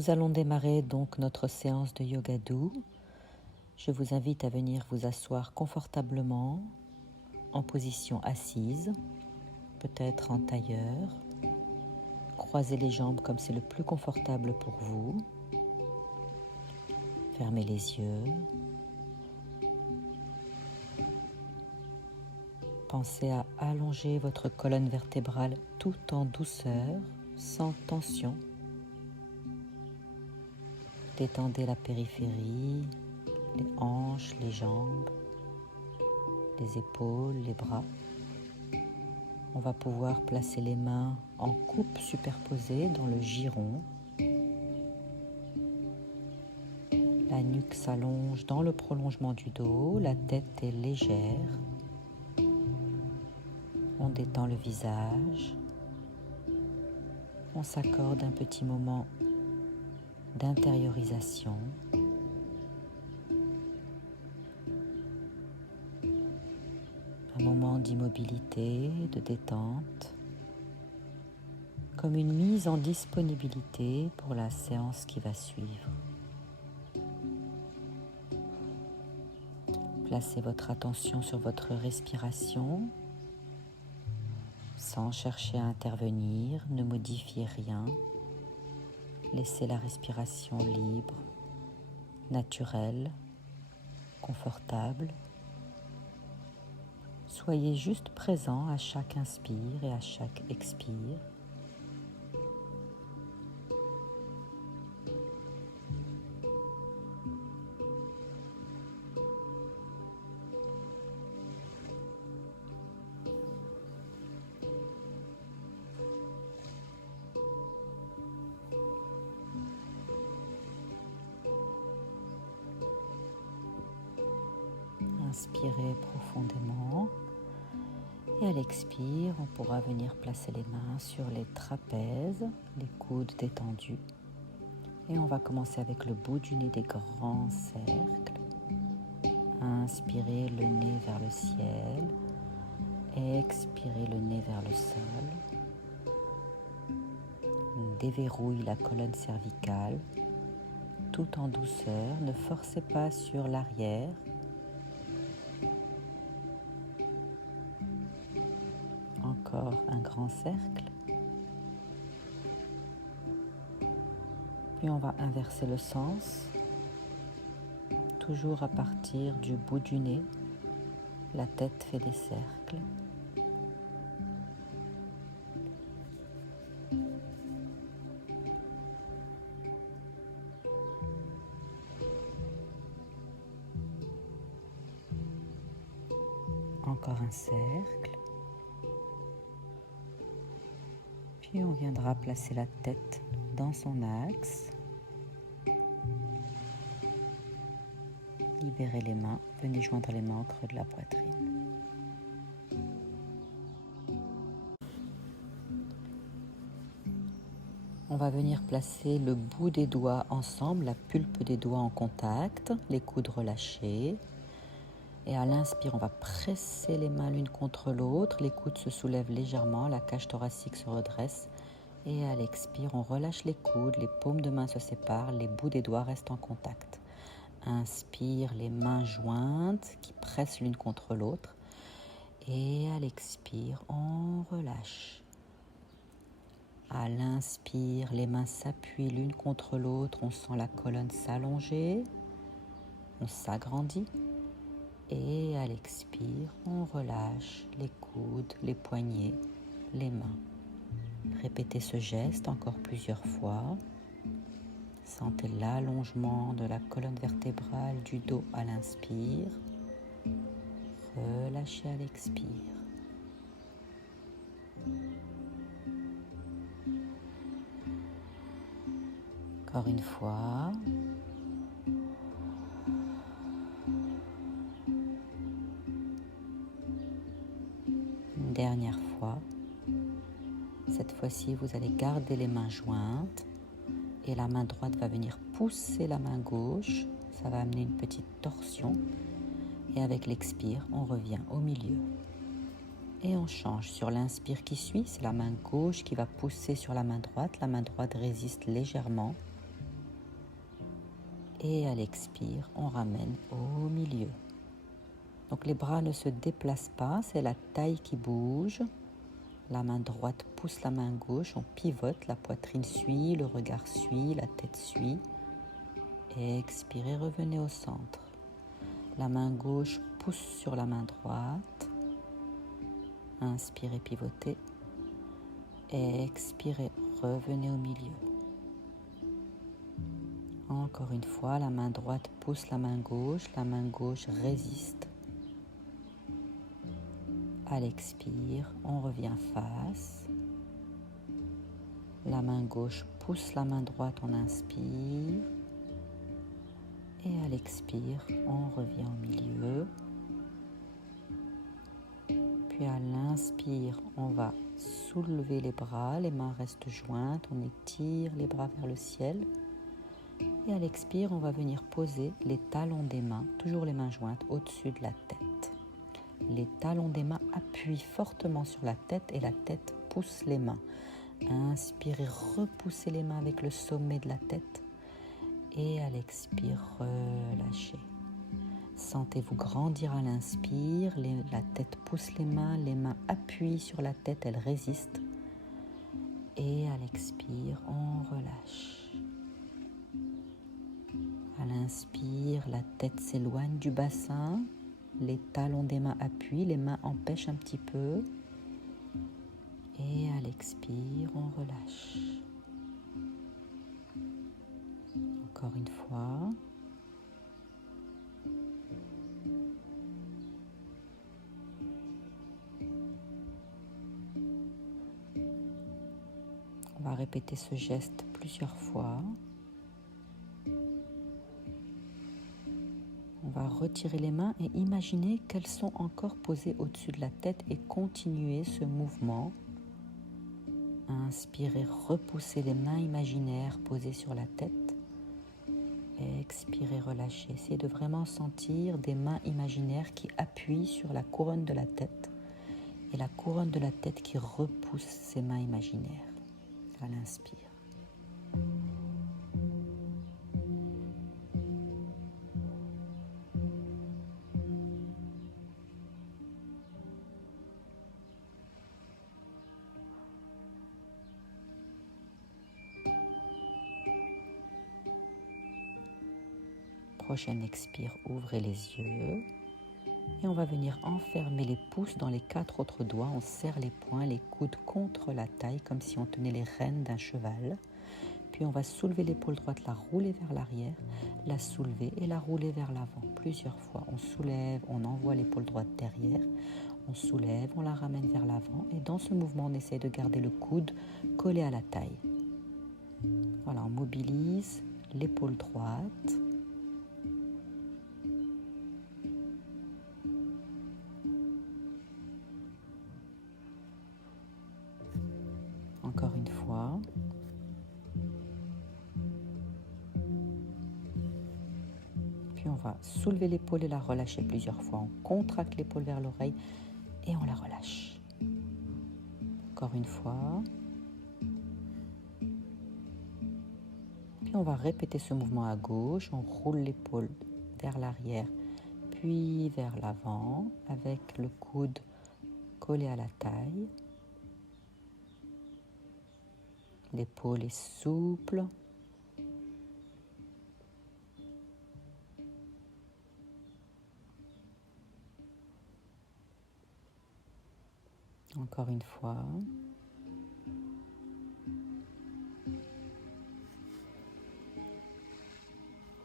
Nous allons démarrer donc notre séance de yoga doux. Je vous invite à venir vous asseoir confortablement en position assise, peut-être en tailleur. Croisez les jambes comme c'est le plus confortable pour vous. Fermez les yeux. Pensez à allonger votre colonne vertébrale tout en douceur, sans tension. Détendez la périphérie, les hanches, les jambes, les épaules, les bras. On va pouvoir placer les mains en coupe superposée dans le giron. La nuque s'allonge dans le prolongement du dos, la tête est légère. On détend le visage. On s'accorde un petit moment d'intériorisation. Un moment d'immobilité, de détente, comme une mise en disponibilité pour la séance qui va suivre. Placez votre attention sur votre respiration, sans chercher à intervenir, ne modifiez rien. Laissez la respiration libre, naturelle, confortable. Soyez juste présent à chaque inspire et à chaque expire. Inspirez profondément et à l'expire, on pourra venir placer les mains sur les trapèzes, les coudes détendus. Et on va commencer avec le bout du nez des grands cercles. Inspirez le nez vers le ciel, expirez le nez vers le sol. On déverrouille la colonne cervicale tout en douceur, ne forcez pas sur l'arrière. Encore un grand cercle. Puis on va inverser le sens, toujours à partir du bout du nez. La tête fait des cercles. Encore un cercle. Puis on viendra placer la tête dans son axe. Libérez les mains, venez joindre les mains au creux de la poitrine. On va venir placer le bout des doigts ensemble, la pulpe des doigts en contact, les coudes relâchés. Et à l'inspire, on va presser les mains l'une contre l'autre, les coudes se soulèvent légèrement, la cage thoracique se redresse. Et à l'expire, on relâche les coudes, les paumes de main se séparent, les bouts des doigts restent en contact. Inspire, les mains jointes qui pressent l'une contre l'autre. Et à l'expire, on relâche. À l'inspire, les mains s'appuient l'une contre l'autre, on sent la colonne s'allonger, on s'agrandit. Et à l'expire, on relâche les coudes, les poignets, les mains. Répétez ce geste encore plusieurs fois. Sentez l'allongement de la colonne vertébrale du dos à l'inspire. Relâchez à l'expire. Encore une fois. Une dernière fois. Cette fois-ci, vous allez garder les mains jointes et la main droite va venir pousser la main gauche. Ça va amener une petite torsion. Et avec l'expire, on revient au milieu. Et on change. Sur l'inspire qui suit, c'est la main gauche qui va pousser sur la main droite. La main droite résiste légèrement. Et à l'expire, on ramène au milieu. Donc les bras ne se déplacent pas, c'est la taille qui bouge. La main droite pousse la main gauche, on pivote, la poitrine suit, le regard suit, la tête suit. Expirez, revenez au centre. La main gauche pousse sur la main droite. Inspirez, pivotez. Expirez, revenez au milieu. Encore une fois, la main droite pousse la main gauche résiste. À l'expire, on revient face. La main gauche pousse la main droite, on inspire. Et à l'expire, on revient au milieu. Puis à l'inspire, on va soulever les bras, les mains restent jointes, on étire les bras vers le ciel. Et à l'expire, on va venir poser les talons des mains, toujours les mains jointes, au-dessus de la tête. Les talons des mains appuient fortement sur la tête et la tête pousse les mains. Inspirez, repoussez les mains avec le sommet de la tête. Et à l'expire, relâchez. Sentez-vous grandir à l'inspire, la tête pousse les mains appuient sur la tête, elles résistent. Et à l'expire, on relâche. À l'inspire, la tête s'éloigne du bassin, les talons des mains appuient, les mains empêchent un petit peu. Et à l'expire, on relâche. Encore une fois. On va répéter ce geste plusieurs fois. On va retirer les mains et imaginer qu'elles sont encore posées au-dessus de la tête et continuer ce mouvement. Inspirez, repoussez les mains imaginaires posées sur la tête. Expirez, relâchez. Essayez de vraiment sentir des mains imaginaires qui appuient sur la couronne de la tête et la couronne de la tête qui repousse ces mains imaginaires. À l'inspire. Prochaine expire, ouvrez les yeux. Et on va venir enfermer les pouces dans les 4 autres doigts. On serre les poings, les coudes contre la taille, comme si on tenait les rênes d'un cheval. Puis on va soulever l'épaule droite, la rouler vers l'arrière, la soulever et la rouler vers l'avant. Plusieurs fois, on soulève, on envoie l'épaule droite derrière. On soulève, on la ramène vers l'avant. Et dans ce mouvement, on essaie de garder le coude collé à la taille. Voilà, on mobilise l'épaule droite. Encore une fois. Puis on va soulever l'épaule et la relâcher plusieurs fois. On contracte l'épaule vers l'oreille et on la relâche. Encore une fois. Puis on va répéter ce mouvement à gauche. On roule l'épaule vers l'arrière, puis vers l'avant avec le coude collé à la taille. L'épaule est souple. Encore une fois.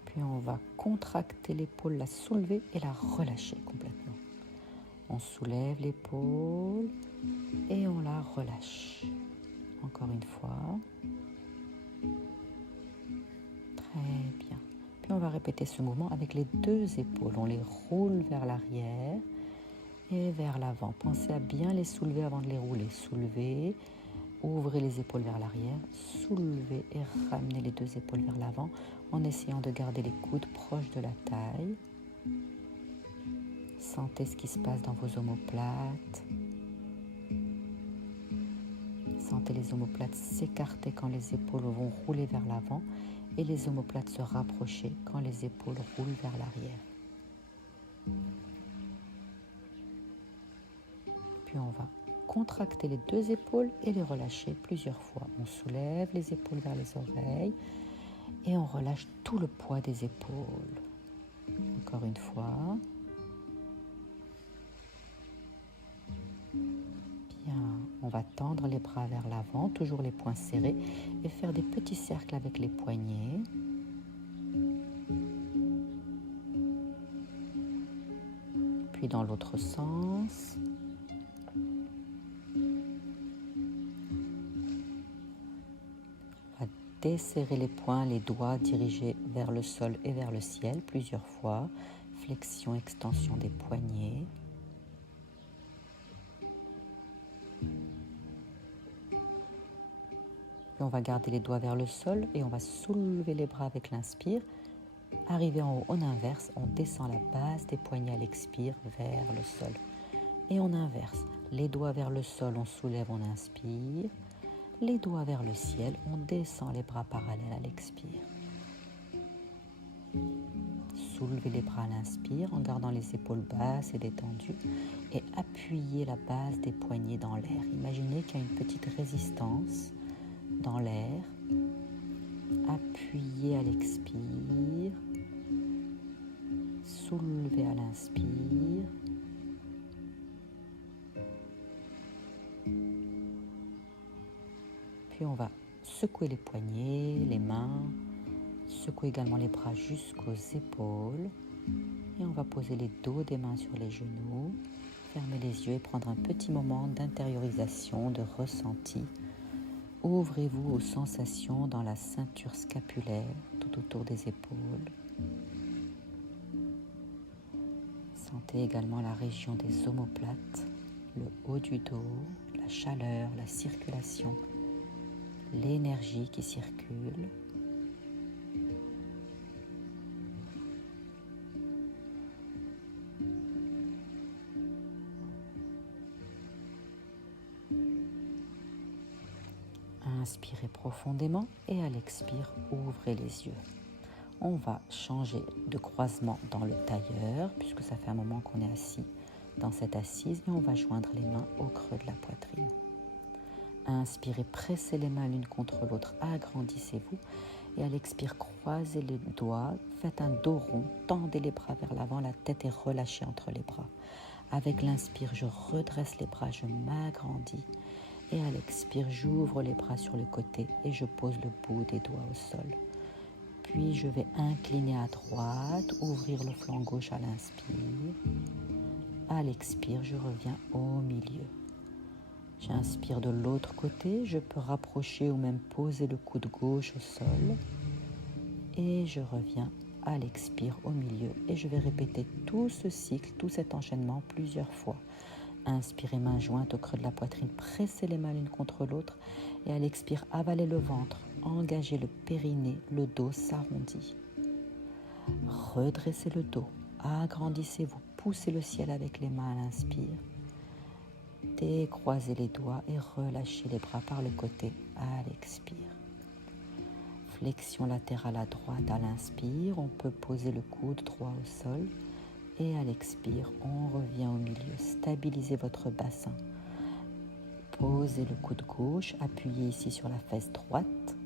Puis on va contracter l'épaule, la soulever et la relâcher complètement. On soulève l'épaule et on la relâche. Encore une fois. Très bien. Puis on va répéter ce mouvement avec les 2 épaules. On les roule vers l'arrière et vers l'avant. Pensez à bien les soulever avant de les rouler. Soulevez, ouvrez les épaules vers l'arrière, soulevez et ramenez les 2 épaules vers l'avant en essayant de garder les coudes proches de la taille. Sentez ce qui se passe dans vos omoplates. Sentez les omoplates s'écarter quand les épaules vont rouler vers l'avant et les omoplates se rapprocher quand les épaules roulent vers l'arrière. Puis on va contracter les deux épaules et les relâcher plusieurs fois. On soulève les épaules vers les oreilles et on relâche tout le poids des épaules. Encore une fois. Bien, on va tendre les bras vers l'avant, toujours les poings serrés, et faire des petits cercles avec les poignets. Puis dans l'autre sens. On va desserrer les poings, les doigts dirigés vers le sol et vers le ciel plusieurs fois. Flexion, extension des poignets. Puis on va garder les doigts vers le sol et on va soulever les bras avec l'inspire. Arrivé en haut, on inverse, on descend la base des poignets à l'expire vers le sol. Et on inverse, les doigts vers le sol, on soulève, on inspire. Les doigts vers le ciel, on descend les bras parallèles à l'expire. Soulevez les bras à l'inspire en gardant les épaules basses et détendues et appuyez la base des poignets dans l'air. Imaginez qu'il y a une petite résistance dans l'air. Appuyez à l'expire. Soulevez à l'inspire. Puis on va secouer les poignets, les mains, secouer également les bras jusqu'aux épaules. Et on va poser les dos des mains sur les genoux, fermer les yeux et prendre un petit moment d'intériorisation, de ressenti. Ouvrez-vous aux sensations dans la ceinture scapulaire, tout autour des épaules. Sentez également la région des omoplates, le haut du dos, la chaleur, la circulation, l'énergie qui circule. Inspirez profondément et à l'expire, ouvrez les yeux. On va changer de croisement dans le tailleur, puisque ça fait un moment qu'on est assis dans cette assise, et on va joindre les mains au creux de la poitrine. Inspirez, pressez les mains l'une contre l'autre, agrandissez-vous, et à l'expire, croisez les doigts, faites un dos rond, tendez les bras vers l'avant, la tête est relâchée entre les bras. Avec l'inspire, je redresse les bras, je m'agrandis. Et à l'expire, j'ouvre les bras sur le côté et je pose le bout des doigts au sol. Puis je vais incliner à droite, ouvrir le flanc gauche à l'inspire. À l'expire, je reviens au milieu. J'inspire de l'autre côté, je peux rapprocher ou même poser le coude gauche au sol. Et je reviens à l'expire au milieu. Et je vais répéter tout ce cycle, tout cet enchaînement plusieurs fois. Inspirez, main jointe au creux de la poitrine, pressez les mains l'une contre l'autre et à l'expire, avalez le ventre, engagez le périnée, le dos s'arrondit. Redressez le dos, agrandissez-vous, poussez le ciel avec les mains à l'inspire. Décroisez les doigts et relâchez les bras par le côté à l'expire. Flexion latérale à droite à l'inspire, on peut poser le coude droit au sol. Et à l'expire, on revient au milieu. Stabilisez votre bassin. Posez le coude gauche, appuyez ici sur la fesse droite.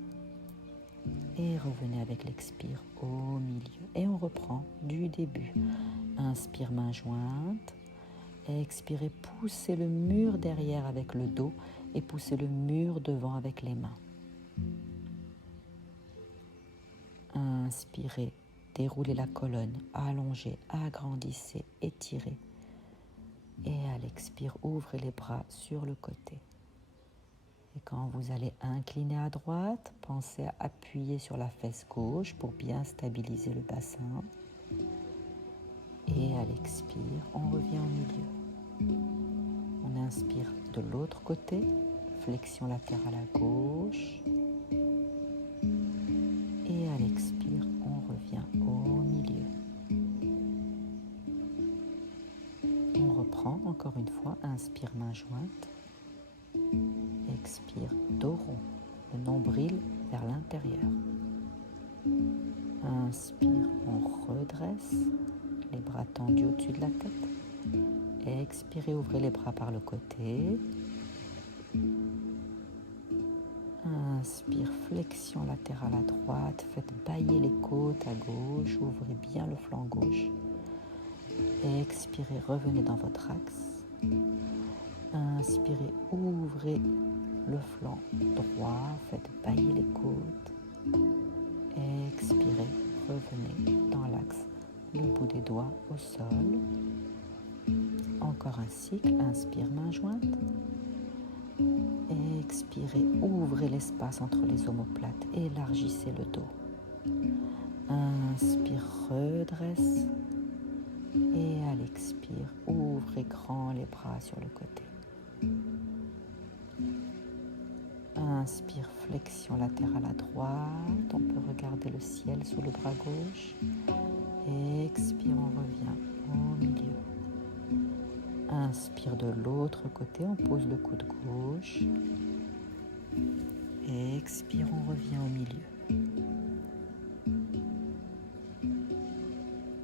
Et revenez avec l'expire au milieu. Et on reprend du début. Inspire, main jointe. Expirez, poussez le mur derrière avec le dos et poussez le mur devant avec les mains. Inspirez. Déroulez la colonne, allongez, agrandissez, étirez. Et à l'expire, ouvrez les bras sur le côté. Et quand vous allez incliner à droite, pensez à appuyer sur la fesse gauche pour bien stabiliser le bassin. Et à l'expire, on revient au milieu. On inspire de l'autre côté, flexion latérale à gauche. Et à l'expire, on revient au milieu. On reprend encore une fois, inspire, main jointe. Expire, dos rond, le nombril vers l'intérieur. Inspire, on redresse, les bras tendus au-dessus de la tête. Expirez, ouvrez les bras par le côté. Inspire, flexion latérale à droite, faites bailler les côtes à gauche, ouvrez bien le flanc gauche. Expirez, revenez dans votre axe. Inspirez, ouvrez le flanc droit, faites bailler les côtes. Expirez, revenez dans l'axe, le bout des doigts au sol. Encore un cycle, inspire, main jointe. Expirez, ouvrez l'espace entre les omoplates, élargissez le dos. Inspire, redresse. Et à l'expire, ouvrez grand les bras sur le côté. Inspire, flexion latérale à droite. On peut regarder le ciel sous le bras gauche. Expire, on revient au milieu. Inspire de l'autre côté, on pose le coude gauche. Expire, on revient au milieu.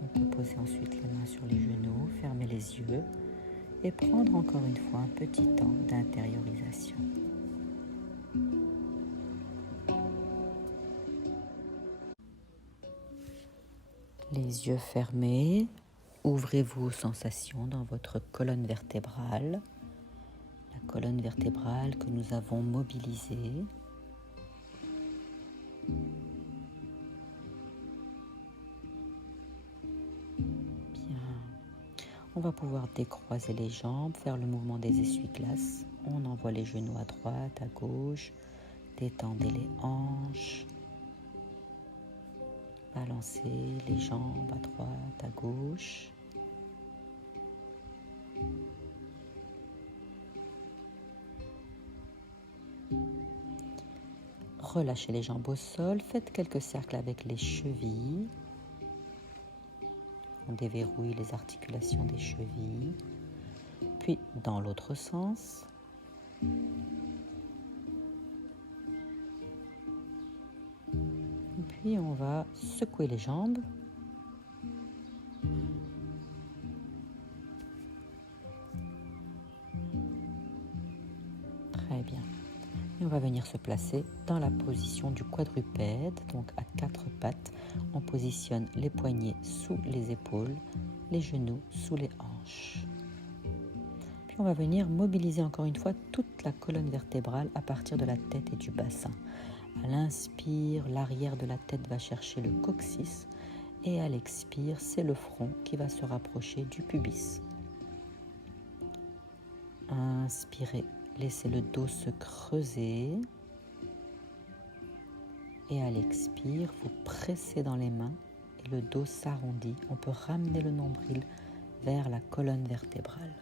On peut poser ensuite les mains sur les genoux, fermer les yeux et prendre encore une fois un petit temps d'intériorisation. Les yeux fermés, ouvrez-vous aux sensations dans votre colonne vertébrale, la colonne vertébrale que nous avons mobilisée. On va pouvoir décroiser les jambes, faire le mouvement des essuie-glaces. On envoie les genoux à droite, à gauche. Détendez les hanches. Balancez les jambes à droite, à gauche. Relâchez les jambes au sol. Faites quelques cercles avec les chevilles. On déverrouille les articulations des chevilles. Puis dans l'autre sens. Et puis on va secouer les jambes. Très bien. Et on va venir se placer dans la position du quadrupède, donc à quatre pattes. On positionne les poignets sous les épaules, les genoux sous les hanches. Puis on va venir mobiliser encore une fois toute la colonne vertébrale à partir de la tête et du bassin. À l'inspire, l'arrière de la tête va chercher le coccyx et à l'expire, c'est le front qui va se rapprocher du pubis. Inspirez, laissez le dos se creuser et à l'expire, vous pressez dans les mains et le dos s'arrondit. On peut ramener le nombril vers la colonne vertébrale.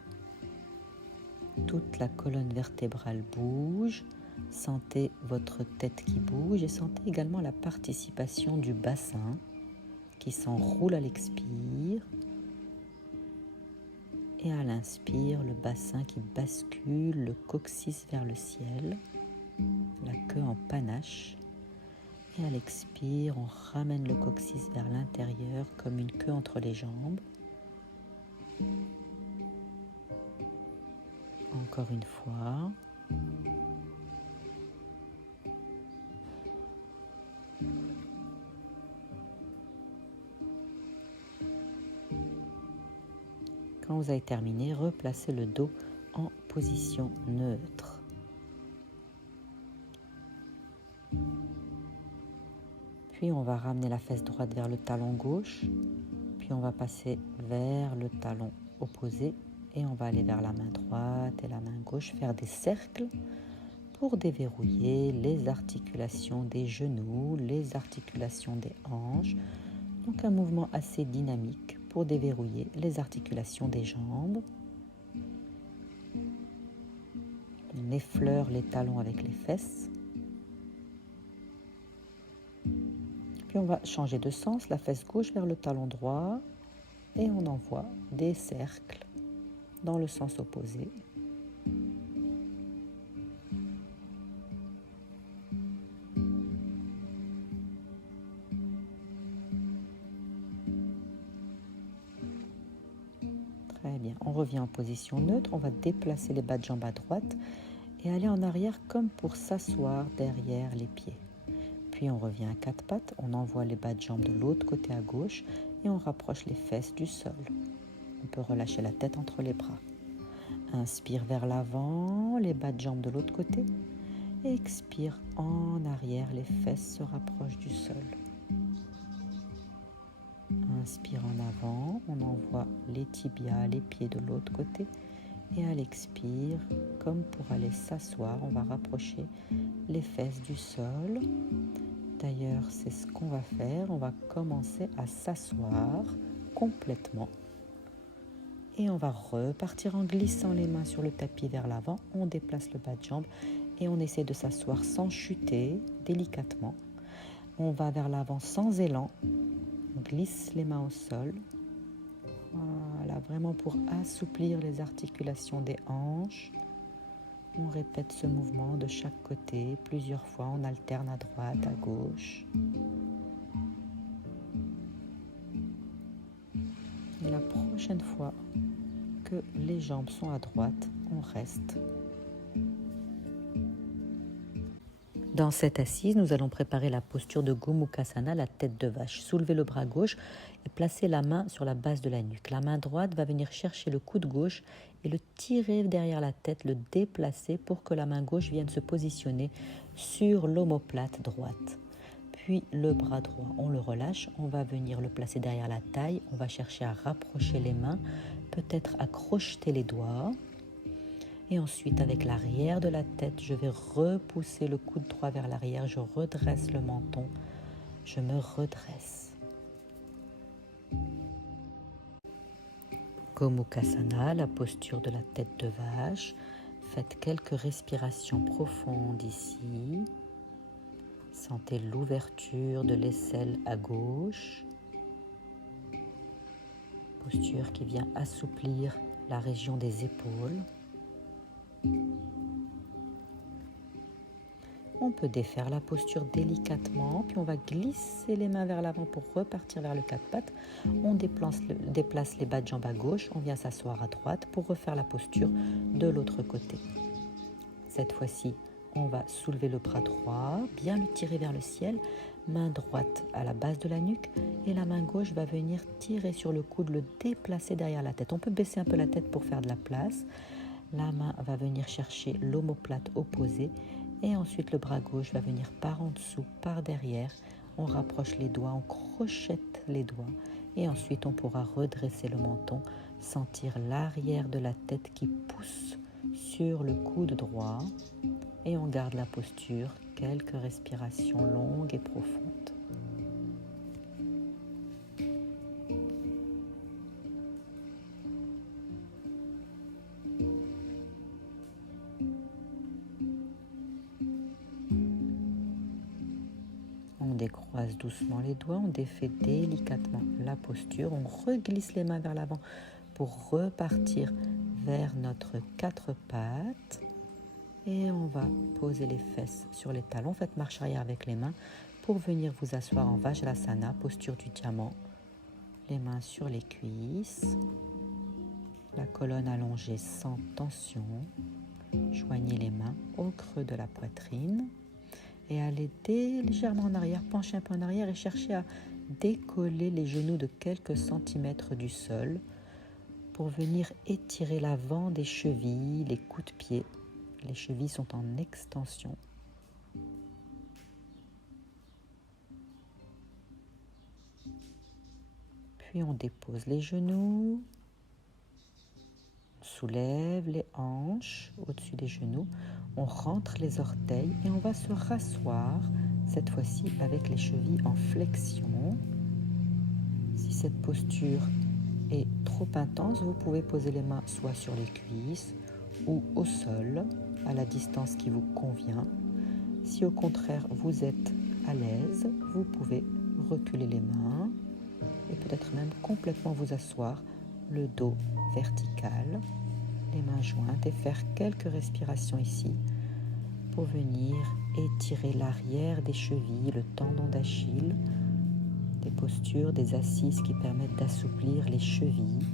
Toute la colonne vertébrale bouge. Sentez votre tête qui bouge et sentez également la participation du bassin qui s'enroule à l'expire. Et à l'inspire, le bassin qui bascule, le coccyx vers le ciel, la queue en panache. Et à l'expire, on ramène le coccyx vers l'intérieur comme une queue entre les jambes. Encore une fois. Quand vous avez terminé, replacez le dos en position neutre. Puis on va ramener la fesse droite vers le talon gauche. Puis on va passer vers le talon opposé. Et on va aller vers la main droite et la main gauche, faire des cercles pour déverrouiller les articulations des genoux, les articulations des hanches. Donc un mouvement assez dynamique pour déverrouiller les articulations des jambes. On effleure les talons avec les fesses. Puis on va changer de sens, la fesse gauche vers le talon droit et on envoie des cercles dans le sens opposé. Très bien. On revient en position neutre. On va déplacer les bas de jambes à droite et aller en arrière comme pour s'asseoir derrière les pieds. Puis on revient à quatre pattes. On envoie les bas de jambes de l'autre côté à gauche et on rapproche les fesses du sol. On peut relâcher la tête entre les bras. Inspire vers l'avant, les bas de jambes de l'autre côté. Expire en arrière, les fesses se rapprochent du sol. Inspire en avant, on envoie les tibias, les pieds de l'autre côté. Et à l'expire, comme pour aller s'asseoir, on va rapprocher les fesses du sol. D'ailleurs, c'est ce qu'on va faire. On va commencer à s'asseoir complètement. Et on va repartir en glissant les mains sur le tapis vers l'avant. On déplace le bas de jambe et on essaie de s'asseoir sans chuter, délicatement. On va vers l'avant sans élan. On glisse les mains au sol. Voilà, vraiment pour assouplir les articulations des hanches. On répète ce mouvement de chaque côté plusieurs fois. On alterne à droite, à gauche. Et la prochaine fois que les jambes sont à droite, on reste. Dans cette assise, nous allons préparer la posture de Gomukhasana, la tête de vache. Soulevez le bras gauche et placez la main sur la base de la nuque. La main droite va venir chercher le coude gauche et le tirer derrière la tête, le déplacer pour que la main gauche vienne se positionner sur l'omoplate droite. Puis le bras droit, on le relâche, on va venir le placer derrière la taille, on va chercher à rapprocher les mains, peut-être à crocheter les doigts. Et ensuite, avec l'arrière de la tête, je vais repousser le coude droit vers l'arrière, je redresse le menton, je me redresse. Gomukhasana, la posture de la tête de vache. Faites quelques respirations profondes ici. Sentez l'ouverture de l'aisselle à gauche. Posture qui vient assouplir la région des épaules. On peut défaire la posture délicatement, puis on va glisser les mains vers l'avant pour repartir vers le quatre pattes. On déplace les bas de jambes à gauche, on vient s'asseoir à droite pour refaire la posture de l'autre côté. Cette fois-ci, on va soulever le bras droit, bien le tirer vers le ciel, main droite à la base de la nuque et la main gauche va venir tirer sur le coude, le déplacer derrière la tête. On peut baisser un peu la tête pour faire de la place. La main va venir chercher l'omoplate opposée et ensuite le bras gauche va venir par en dessous, par derrière. On rapproche les doigts, on crochette les doigts et ensuite on pourra redresser le menton, sentir l'arrière de la tête qui pousse sur le coude droit et on garde la posture, quelques respirations longues et profondes. On décroise doucement les doigts, on défait délicatement la posture, on reglisse les mains vers l'avant pour repartir vers notre quatre pattes et on va poser les fesses sur les talons. Faites marche arrière avec les mains pour venir vous asseoir en Vajrasana, posture du diamant. Les mains sur les cuisses, la colonne allongée sans tension. Joignez les mains au creux de la poitrine. Et allez légèrement en arrière, penchez un peu en arrière et cherchez à décoller les genoux de quelques centimètres du sol pour venir étirer l'avant des chevilles, les coups de pied. Les chevilles sont en extension. Puis on dépose les genoux, on soulève les hanches au-dessus des genoux, on rentre les orteils et on va se rasseoir, cette fois-ci avec les chevilles en flexion. Si cette posture est trop intense, vous pouvez poser les mains soit sur les cuisses ou au sol, à la distance qui vous convient. Si au contraire vous êtes à l'aise, vous pouvez reculer les mains et peut-être même complètement vous asseoir, le dos vertical, les mains jointes et faire quelques respirations ici pour venir étirer l'arrière des chevilles, le tendon d'Achille, des postures, des assises qui permettent d'assouplir les chevilles.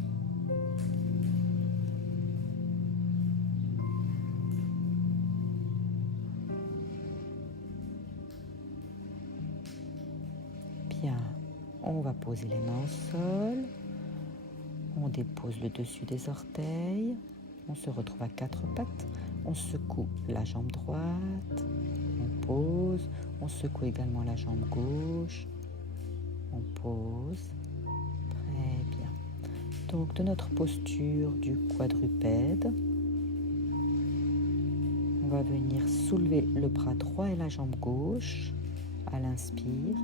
On va poser les mains au sol. On dépose le dessus des orteils. On se retrouve à quatre pattes. On secoue la jambe droite. On pose. On secoue également la jambe gauche. On pose. Très bien. Donc de notre posture du quadrupède, on va venir soulever le bras droit et la jambe gauche à l'inspire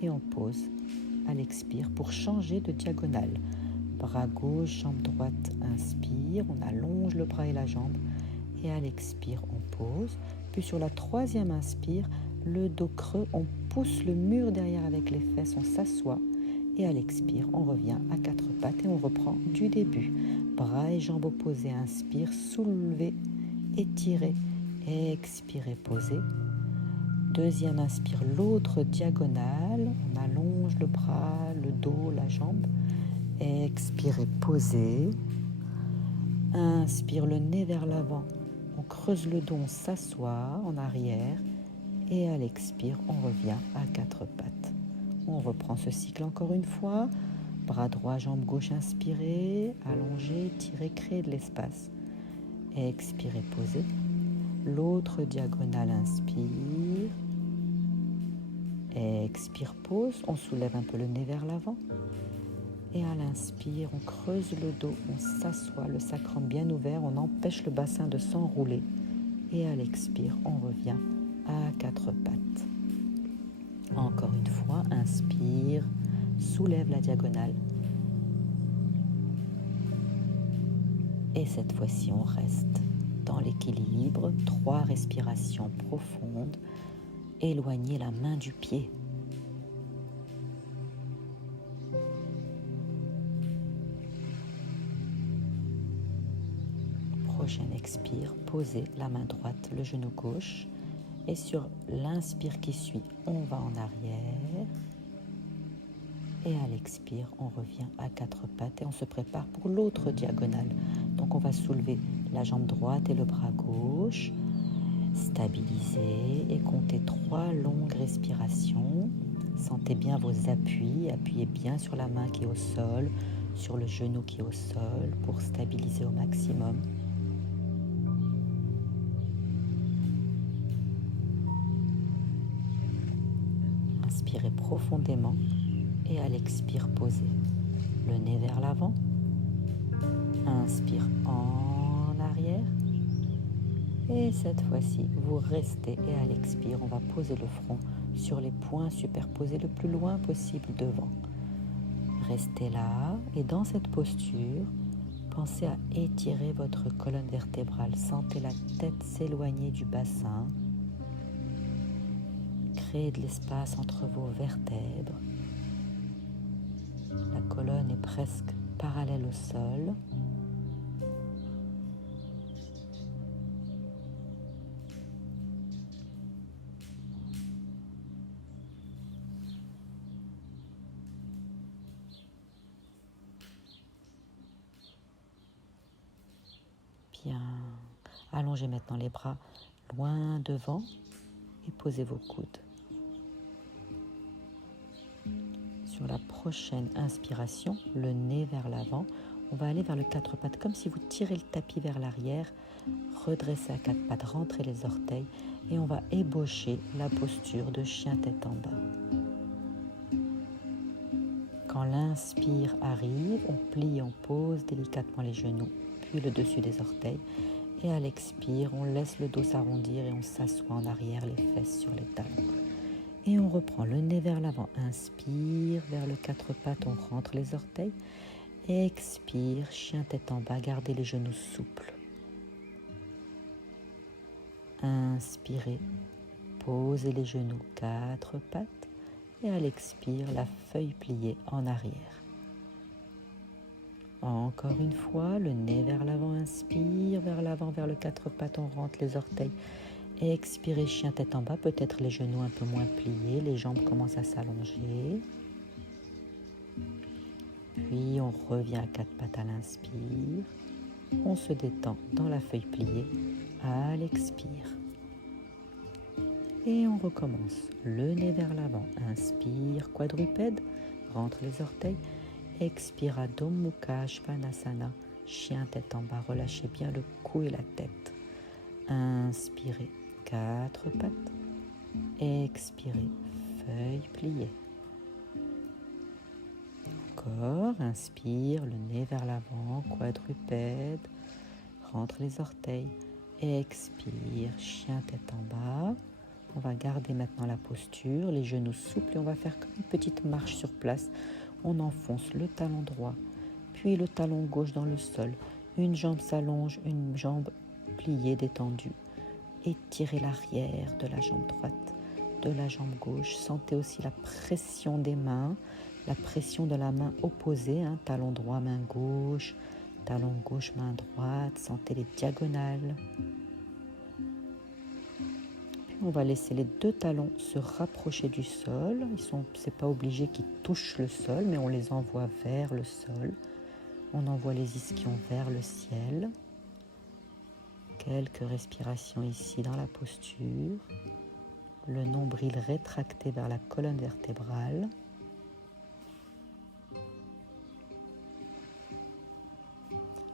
et on pose à l'expire pour changer de diagonale. Bras gauche, jambe droite, inspire, on allonge le bras et la jambe et à l'expire on pose. Puis sur la troisième inspire, le dos creux, on pousse le mur derrière avec les fesses, on s'assoit et à l'expire on revient à quatre pattes et on reprend du début. Bras et jambes opposées, inspire, soulevez, étirez, expirez, posez. Deuxième inspire, l'autre diagonale, on allonge le bras, le dos, la jambe. Expirez, posez. Inspire, le nez vers l'avant. On creuse le dos, on s'assoit en arrière. Et à l'expire, on revient à quatre pattes. On reprend ce cycle encore une fois. Bras droit, jambe gauche, inspirez. Allongez, étirez, créez de l'espace. Expirez, posez. L'autre diagonale, inspire. Expire, pose. On soulève un peu le nez vers l'avant. Et à l'inspire, on creuse le dos, on s'assoit, le sacrum bien ouvert, on empêche le bassin de s'enrouler. Et à l'expire, on revient à quatre pattes. Encore une fois, inspire, soulève la diagonale. Et cette fois-ci, on reste dans l'équilibre. 3 respirations profondes. Éloignez la main du pied. Prochaine expire, posez la main droite, le genou gauche. Et sur l'inspire qui suit, on va en arrière. Et à l'expire, on revient à quatre pattes et on se prépare pour l'autre diagonale. Donc on va soulever la jambe droite et le bras gauche. Stabilisez et comptez 3 longues respirations. Sentez bien vos appuis. Appuyez bien sur la main qui est au sol, sur le genou qui est au sol pour stabiliser au maximum. Inspirez profondément et à l'expire, posez le nez vers l'avant. Inspire en arrière. Et cette fois-ci, vous restez et à l'expire, on va poser le front sur les poings superposés le plus loin possible devant. Restez là et dans cette posture, pensez à étirer votre colonne vertébrale. Sentez la tête s'éloigner du bassin. Créez de l'espace entre vos vertèbres. La colonne est presque parallèle au sol. Bien. Allongez maintenant les bras loin devant et posez vos coudes. Sur la prochaine inspiration, le nez vers l'avant, on va aller vers le quatre pattes, comme si vous tirez le tapis vers l'arrière, redressez à quatre pattes, rentrez les orteils et on va ébaucher la posture de chien tête en bas. Quand l'inspire arrive, on plie, on pose délicatement les genoux, puis le dessus des orteils. Et à l'expire, on laisse le dos s'arrondir et on s'assoit en arrière, les fesses sur les talons. Et on reprend le nez vers l'avant. Inspire, vers le quatre pattes, on rentre les orteils. Expire, chien tête en bas, gardez les genoux souples. Inspirez, posez les genoux, quatre pattes. Et à l'expire, la feuille pliée en arrière. Encore une fois, le nez vers l'avant, inspire, vers l'avant, vers le quatre pattes, on rentre les orteils. Expirez, chien tête en bas, peut-être les genoux un peu moins pliés, les jambes commencent à s'allonger. Puis on revient à quatre pattes à l'inspire. On se détend dans la feuille pliée à l'expire. Et on recommence. Le nez vers l'avant, inspire, quadrupède. rentre les orteils. Expire Adho Mukha Svanasana, chien tête en bas, relâchez bien le cou et la tête. Inspirez, 4 pattes. Expirez, feuille pliée. Encore, inspire, le nez vers l'avant, quadrupède, rentre les orteils. Expire, chien tête en bas. On va garder maintenant la posture, les genoux souples et on va faire comme une petite marche sur place. On enfonce le talon droit, puis le talon gauche dans le sol. Une jambe s'allonge, une jambe pliée, détendue. Étirez l'arrière de la jambe droite, de la jambe gauche. Sentez aussi la pression des mains, la pression de la main opposée, talon droit, main gauche, talon gauche, main droite. Sentez les diagonales. On va laisser les 2 talons se rapprocher du sol. C'est pas obligé qu'ils touchent le sol, mais on les envoie vers le sol. On envoie les ischions vers le ciel. Quelques respirations ici dans la posture. Le nombril rétracté vers la colonne vertébrale.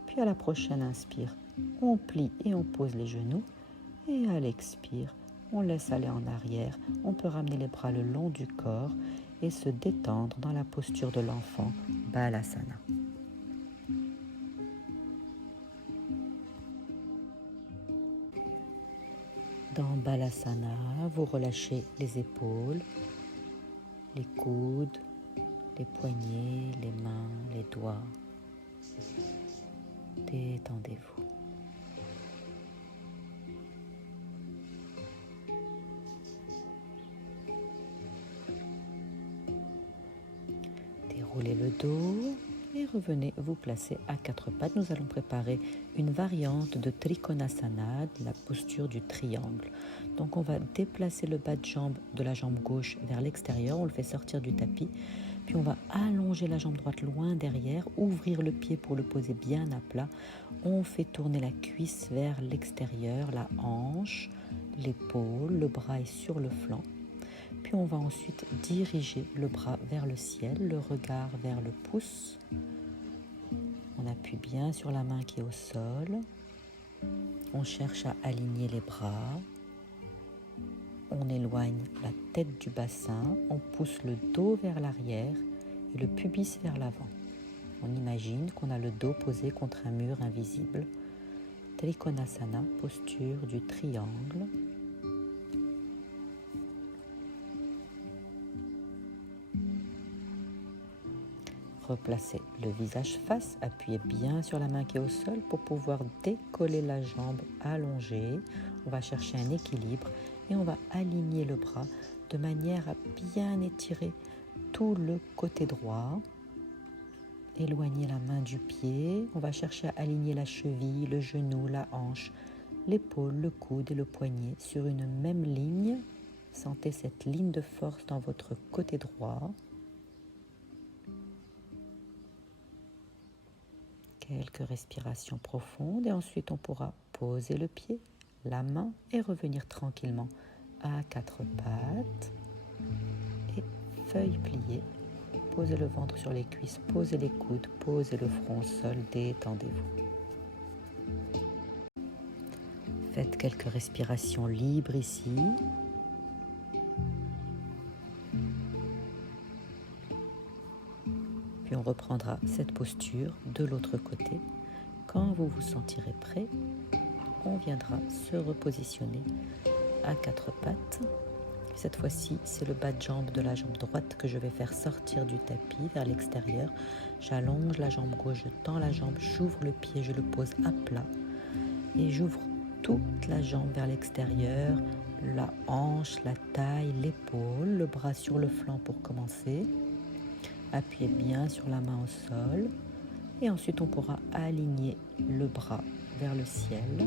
Puis à la prochaine inspire, on plie et on pose les genoux. Et à l'expire, on laisse aller en arrière. On peut ramener les bras le long du corps et se détendre dans la posture de l'enfant, Balasana. Dans Balasana, vous relâchez les épaules, les coudes, les poignets, les mains, les doigts. Détendez-vous. Déroulez le dos et revenez vous placer à 4 pattes. Nous allons préparer une variante de Trikonasana, la posture du triangle. Donc on va déplacer le bas de jambe de la jambe gauche vers l'extérieur, on le fait sortir du tapis. Puis on va allonger la jambe droite loin derrière, ouvrir le pied pour le poser bien à plat. On fait tourner la cuisse vers l'extérieur, la hanche, l'épaule, le bras est sur le flanc. Puis on va ensuite diriger le bras vers le ciel, le regard vers le pouce. On appuie bien sur la main qui est au sol. On cherche à aligner les bras. On éloigne la tête du bassin. On pousse le dos vers l'arrière et le pubis vers l'avant. On imagine qu'on a le dos posé contre un mur invisible. Trikonasana, posture du triangle. Replacez le visage face, appuyez bien sur la main qui est au sol pour pouvoir décoller la jambe allongée. On va chercher un équilibre et on va aligner le bras de manière à bien étirer tout le côté droit. Éloigner la main du pied. On va chercher à aligner la cheville, le genou, la hanche, l'épaule, le coude et le poignet sur une même ligne. Sentez cette ligne de force dans votre côté droit. Quelques respirations profondes et ensuite on pourra poser le pied, la main et revenir tranquillement à 4 pattes. Et feuille pliée, posez le ventre sur les cuisses, posez les coudes, posez le front au sol, détendez-vous. Faites quelques respirations libres ici. Puis on reprendra cette posture de l'autre côté. Quand vous vous sentirez prêt, on viendra se repositionner à 4 pattes. Cette fois-ci, c'est le bas de jambe de la jambe droite que je vais faire sortir du tapis vers l'extérieur. J'allonge la jambe gauche, je tends la jambe, j'ouvre le pied, je le pose à plat. Et j'ouvre toute la jambe vers l'extérieur, la hanche, la taille, l'épaule, le bras sur le flanc pour commencer. Appuyez bien sur la main au sol et ensuite on pourra aligner le bras vers le ciel,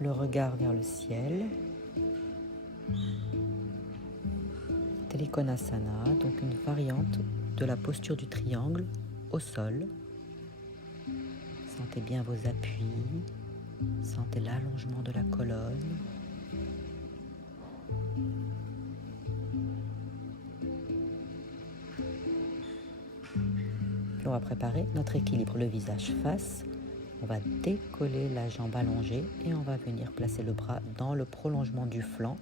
le regard vers le ciel. Trikonasana, donc une variante de la posture du triangle au sol. Sentez bien vos appuis, sentez l'allongement de la colonne. Puis on va préparer notre équilibre, le visage face. On va décoller la jambe allongée et on va venir placer le bras dans le prolongement du flanc.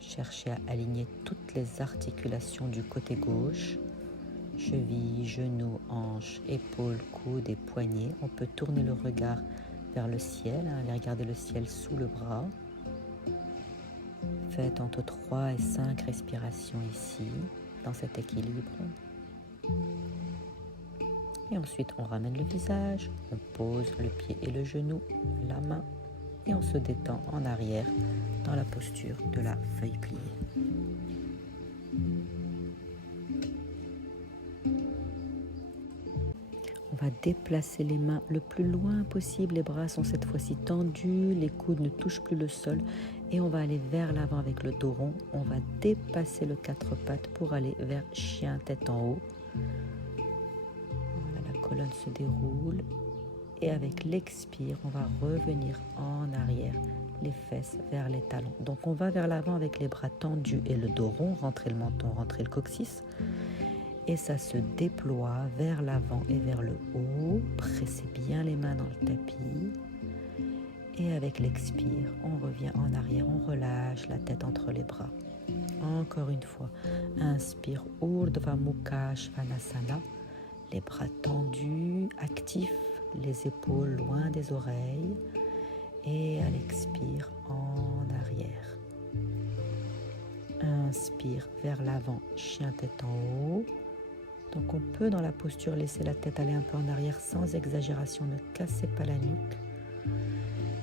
Cherchez à aligner toutes les articulations du côté gauche. Cheville, genoux, hanches, épaules, coudes et poignets. On peut tourner le regard vers le ciel, aller regarder le ciel sous le bras. Faites entre 3 et 5 respirations ici, dans cet équilibre. Et ensuite, on ramène le visage, on pose le pied et le genou, la main, et on se détend en arrière dans la posture de la feuille pliée. On va déplacer les mains le plus loin possible. Les bras sont cette fois-ci tendus, les coudes ne touchent plus le sol. Et on va aller vers l'avant avec le dos rond. On va dépasser le 4 pattes pour aller vers chien tête en haut. Voilà, la colonne se déroule. Et avec l'expire, on va revenir en arrière, les fesses vers les talons. Donc on va vers l'avant avec les bras tendus et le dos rond. Rentrez le menton, rentrez le coccyx. Et ça se déploie vers l'avant et vers le haut. Pressez bien les mains dans le tapis. Et avec l'expire, on revient en arrière, on relâche la tête entre les bras. Encore une fois, inspire, Urdhva Mukha Svanasana, les bras tendus, actifs, les épaules loin des oreilles. Et à l'expire, en arrière. Inspire vers l'avant, chien tête en haut. Donc on peut dans la posture laisser la tête aller un peu en arrière sans exagération, ne cassez pas la nuque.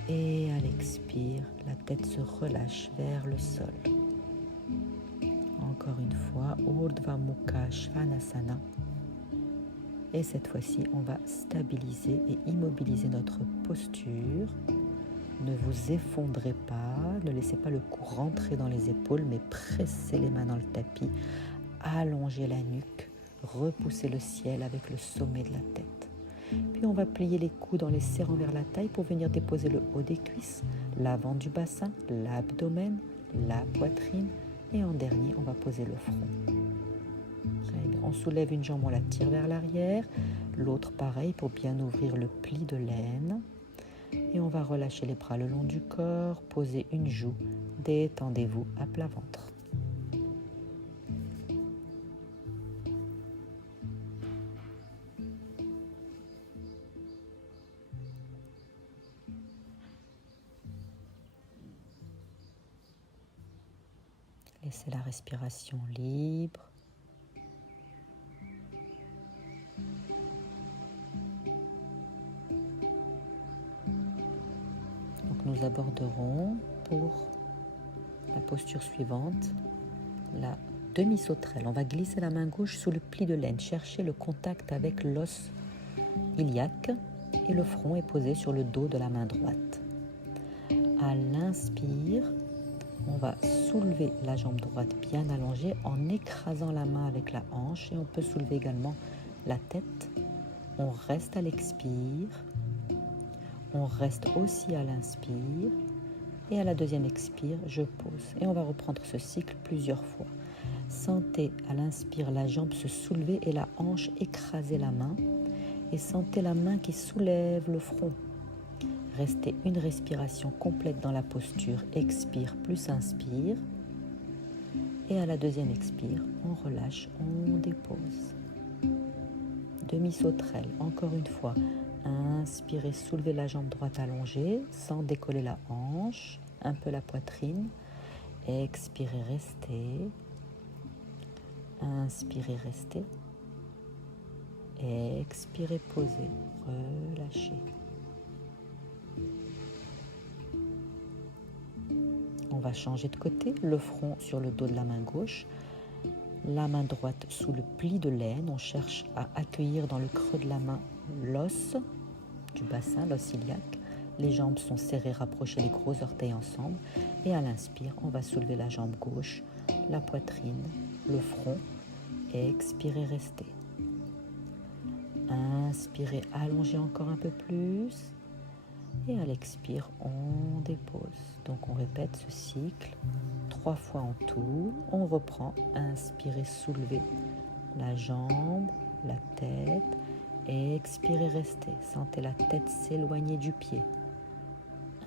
Et à l'expire, la tête se relâche vers le sol. Encore une fois, Urdhva Mukha Svanasana. Et cette fois-ci, on va stabiliser et immobiliser notre posture. Ne vous effondrez pas, ne laissez pas le cou rentrer dans les épaules, mais pressez les mains dans le tapis, allongez la nuque, repoussez le ciel avec le sommet de la tête. Puis on va plier les coudes en les serrant vers la taille pour venir déposer le haut des cuisses, l'avant du bassin, l'abdomen, la poitrine et en dernier, on va poser le front. Très bien. On soulève une jambe, on la tire vers l'arrière, l'autre pareil pour bien ouvrir le pli de l'aine. Et on va relâcher les bras le long du corps, poser une joue, détendez-vous à plat ventre. Laissez la respiration libre. Donc nous aborderons pour la posture suivante la demi-sauterelle. On va glisser la main gauche sous le pli de l'aine. Cherchez le contact avec l'os iliaque et le front est posé sur le dos de la main droite. À l'inspire, on va soulever la jambe droite bien allongée en écrasant la main avec la hanche et on peut soulever également la tête. On reste à l'expire, on reste aussi à l'inspire et à la deuxième expire, je pose. Et on va reprendre ce cycle plusieurs fois. Sentez à l'inspire la jambe se soulever et la hanche écraser la main et sentez la main qui soulève le front. Restez une respiration complète dans la posture. Expire plus inspire. Et à la deuxième expire, on relâche, on dépose. Demi-sauterelle, encore une fois. Inspirez, soulevez la jambe droite allongée sans décoller la hanche, un peu la poitrine. Expirez, restez. Inspirez, restez. Expirez, posez, relâchez. On va changer de côté, le front sur le dos de la main gauche, la main droite sous le pli de l'aine. On cherche à accueillir dans le creux de la main l'os du bassin, l'os iliaque. Les jambes sont serrées, rapprochez les gros orteils ensemble. Et à l'inspire, on va soulever la jambe gauche, la poitrine, le front. Expirez, restez. Inspirez, allongez encore un peu plus. Et à l'expire, on dépose. Donc on répète ce cycle 3 fois en tout. On reprend. Inspirez, soulevez la jambe, la tête. Expirez, restez. Sentez la tête s'éloigner du pied.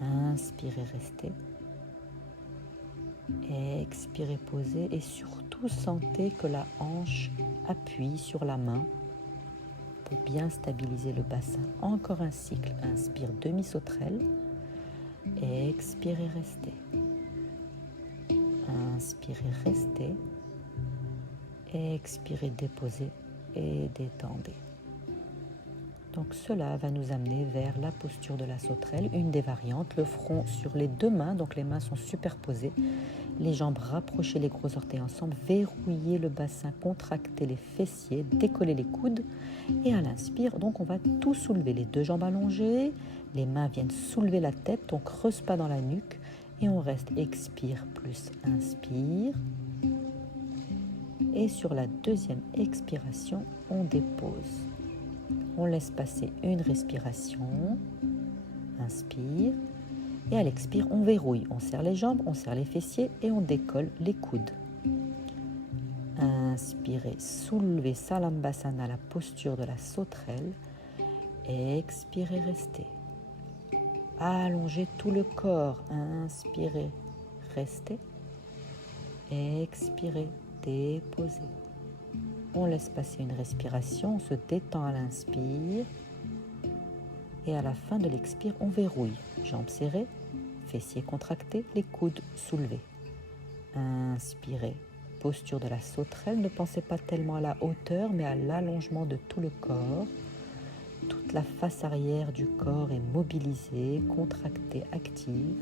Inspirez, restez. Expirez, posez. Et surtout, sentez que la hanche appuie sur la main pour bien stabiliser le bassin. Encore un cycle. Inspire, demi-sauterelle. Expirez, restez. Inspirez, restez. Expirez, déposez et détendez. Donc cela va nous amener vers la posture de la sauterelle, une des variantes, le front sur les deux mains, donc les mains sont superposées, les jambes rapprochées, les gros orteils ensemble, verrouillez le bassin, contractez les fessiers, décollez les coudes et à l'inspire, donc on va tout soulever, les deux jambes allongées, les mains viennent soulever la tête, on creuse pas dans la nuque et on reste expire plus inspire. Et sur la deuxième expiration, on dépose. On laisse passer une respiration, inspire, et à l'expire, on verrouille. On serre les jambes, on serre les fessiers et on décolle les coudes. Inspirez, soulevez Salambhasana, la posture de la sauterelle. Expirez, restez. Allongez tout le corps. Inspirez, restez. Expirez, déposez. On laisse passer une respiration, on se détend à l'inspire et à la fin de l'expire, on verrouille. Jambes serrées, fessiers contractés, les coudes soulevés. Inspirez, posture de la sauterelle. Ne pensez pas tellement à la hauteur, mais à l'allongement de tout le corps. Toute la face arrière du corps est mobilisée, contractée, active.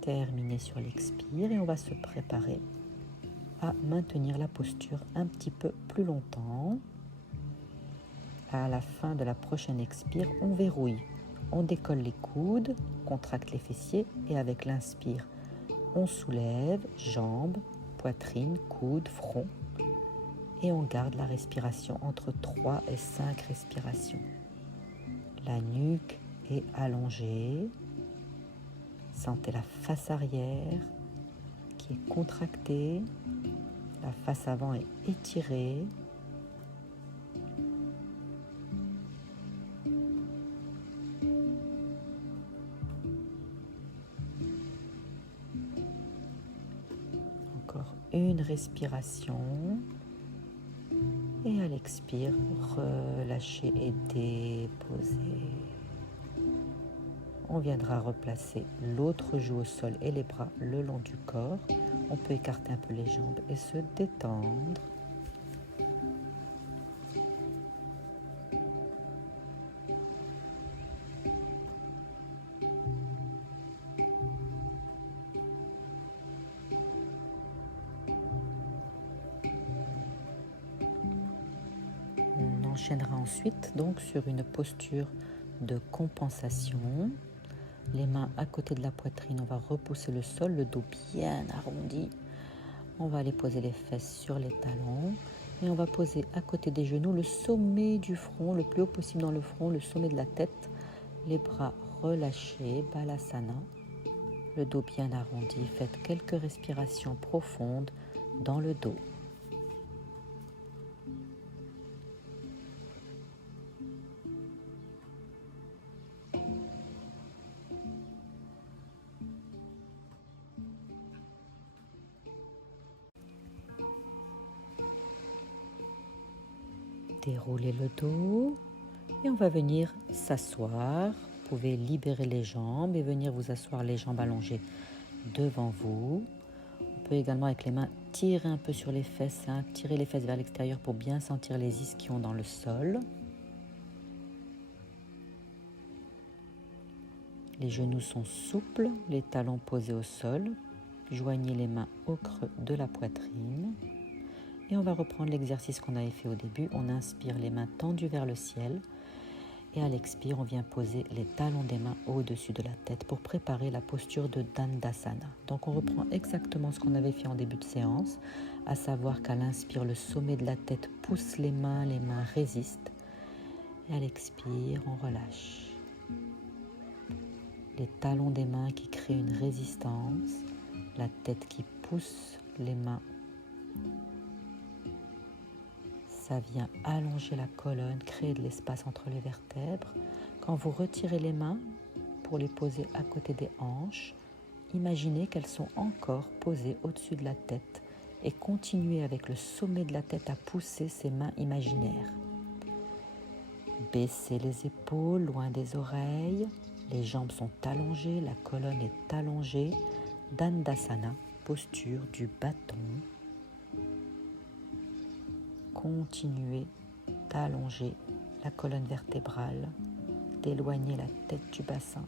Terminez sur l'expire et on va se préparer à maintenir la posture un petit peu plus longtemps. À la fin de la prochaine expire, on verrouille. On décolle les coudes, contracte les fessiers et avec l'inspire, on soulève jambes, poitrine, coudes, front et on garde la respiration entre 3 et 5 respirations. La nuque est allongée. Sentez la face arrière qui est contractée. La face avant est étirée. Encore une respiration. Et à l'expire, relâchez et déposez. On viendra replacer l'autre joue au sol et les bras le long du corps. On peut écarter un peu les jambes et se détendre. On enchaînera ensuite donc sur une posture de compensation. Les mains à côté de la poitrine, on va repousser le sol, le dos bien arrondi. On va aller poser les fesses sur les talons et on va poser à côté des genoux le sommet du front, le plus haut possible dans le front, le sommet de la tête. Les bras relâchés, Balasana. Le dos bien arrondi. Faites quelques respirations profondes dans le dos. Déroulez le dos et on va venir s'asseoir. Vous pouvez libérer les jambes et venir vous asseoir les jambes allongées devant vous. On peut également avec les mains tirer un peu sur les fesses, tirer les fesses vers l'extérieur pour bien sentir les ischions dans le sol. Les genoux sont souples, les talons posés au sol. Joignez les mains au creux de la poitrine. Et on va reprendre l'exercice qu'on avait fait au début. On inspire les mains tendues vers le ciel. Et à l'expire, on vient poser les talons des mains au-dessus de la tête pour préparer la posture de Dandasana. Donc on reprend exactement ce qu'on avait fait en début de séance, à savoir qu'à l'inspire, le sommet de la tête pousse les mains résistent. Et à l'expire, on relâche. Les talons des mains qui créent une résistance, la tête qui pousse les mains Ça vient allonger la colonne, créer de l'espace entre les vertèbres. Quand vous retirez les mains pour les poser à côté des hanches, imaginez qu'elles sont encore posées au-dessus de la tête et continuez avec le sommet de la tête à pousser ces mains imaginaires. Baissez les épaules loin des oreilles, les jambes sont allongées, la colonne est allongée. Dandasana, posture du bâton. Continuez d'allonger la colonne vertébrale, d'éloigner la tête du bassin.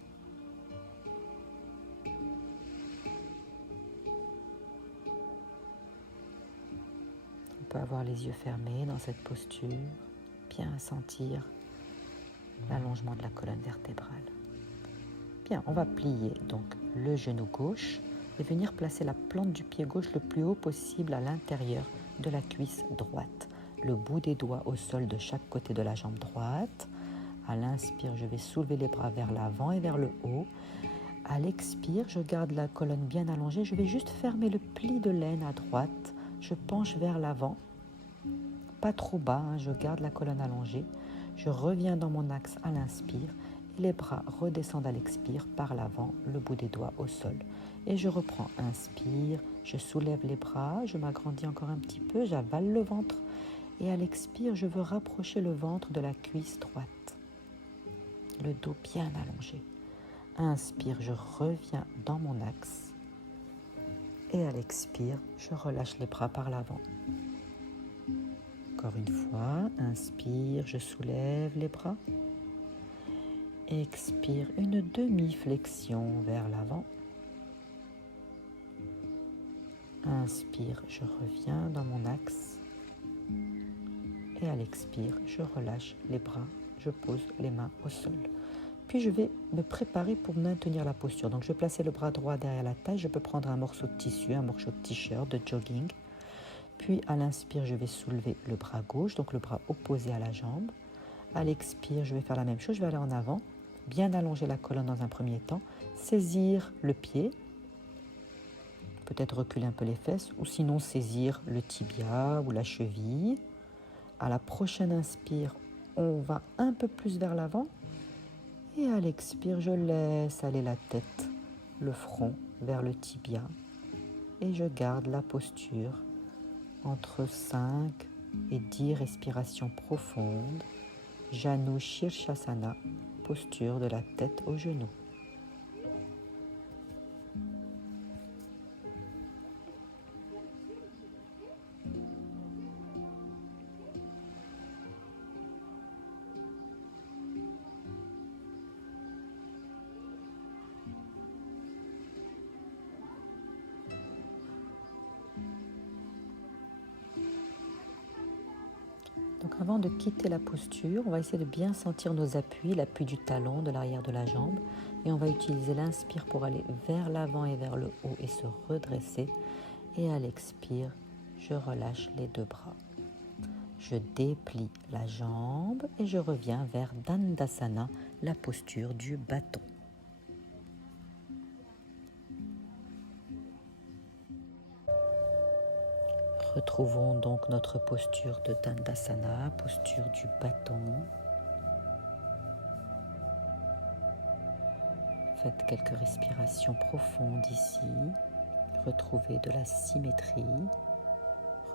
On peut avoir les yeux fermés dans cette posture, bien sentir l'allongement de la colonne vertébrale. Bien, on va plier donc le genou gauche et venir placer la plante du pied gauche le plus haut possible à l'intérieur de la cuisse droite. Le bout des doigts au sol de chaque côté de la jambe droite. À l'inspire, je vais soulever les bras vers l'avant et vers le haut. À l'expire, je garde la colonne bien allongée. Je vais juste fermer le pli de l'aine à droite. Je penche vers l'avant. Pas trop bas, je garde la colonne allongée. Je reviens dans mon axe à l'inspire. Les bras redescendent à l'expire par l'avant, le bout des doigts au sol. Et je reprends, inspire, je soulève les bras, je m'agrandis encore un petit peu, j'avale le ventre. Et à l'expire, je veux rapprocher le ventre de la cuisse droite. Le dos bien allongé. Inspire, je reviens dans mon axe. Et à l'expire, je relâche les bras par l'avant. Encore une fois, inspire, je soulève les bras. Expire, une demi-flexion vers l'avant. Inspire, je reviens dans mon axe. Et à l'expire, je relâche les bras, je pose les mains au sol. Puis je vais me préparer pour maintenir la posture. Donc je vais placer le bras droit derrière la taille. Je peux prendre un morceau de tissu, un morceau de t-shirt, de jogging. Puis à l'inspire, je vais soulever le bras gauche, donc le bras opposé à la jambe. À l'expire, je vais faire la même chose, je vais aller en avant. Bien allonger la colonne dans un premier temps, saisir le pied, peut-être reculer un peu les fesses, ou sinon saisir le tibia ou la cheville. À la prochaine inspire, on va un peu plus vers l'avant, et à l'expire, je laisse aller la tête, le front vers le tibia, et je garde la posture entre 5 et 10 respirations profondes. Janu Shirshasana, posture de la tête aux genoux. Donc avant de quitter la posture, on va essayer de bien sentir nos appuis, l'appui du talon, de l'arrière de la jambe. Et on va utiliser l'inspire pour aller vers l'avant et vers le haut et se redresser. Et à l'expire, je relâche les deux bras. Je déplie la jambe et je reviens vers Dandasana, la posture du bâton. Retrouvons donc notre posture de Dandasana, posture du bâton. Faites quelques respirations profondes ici. Retrouvez de la symétrie.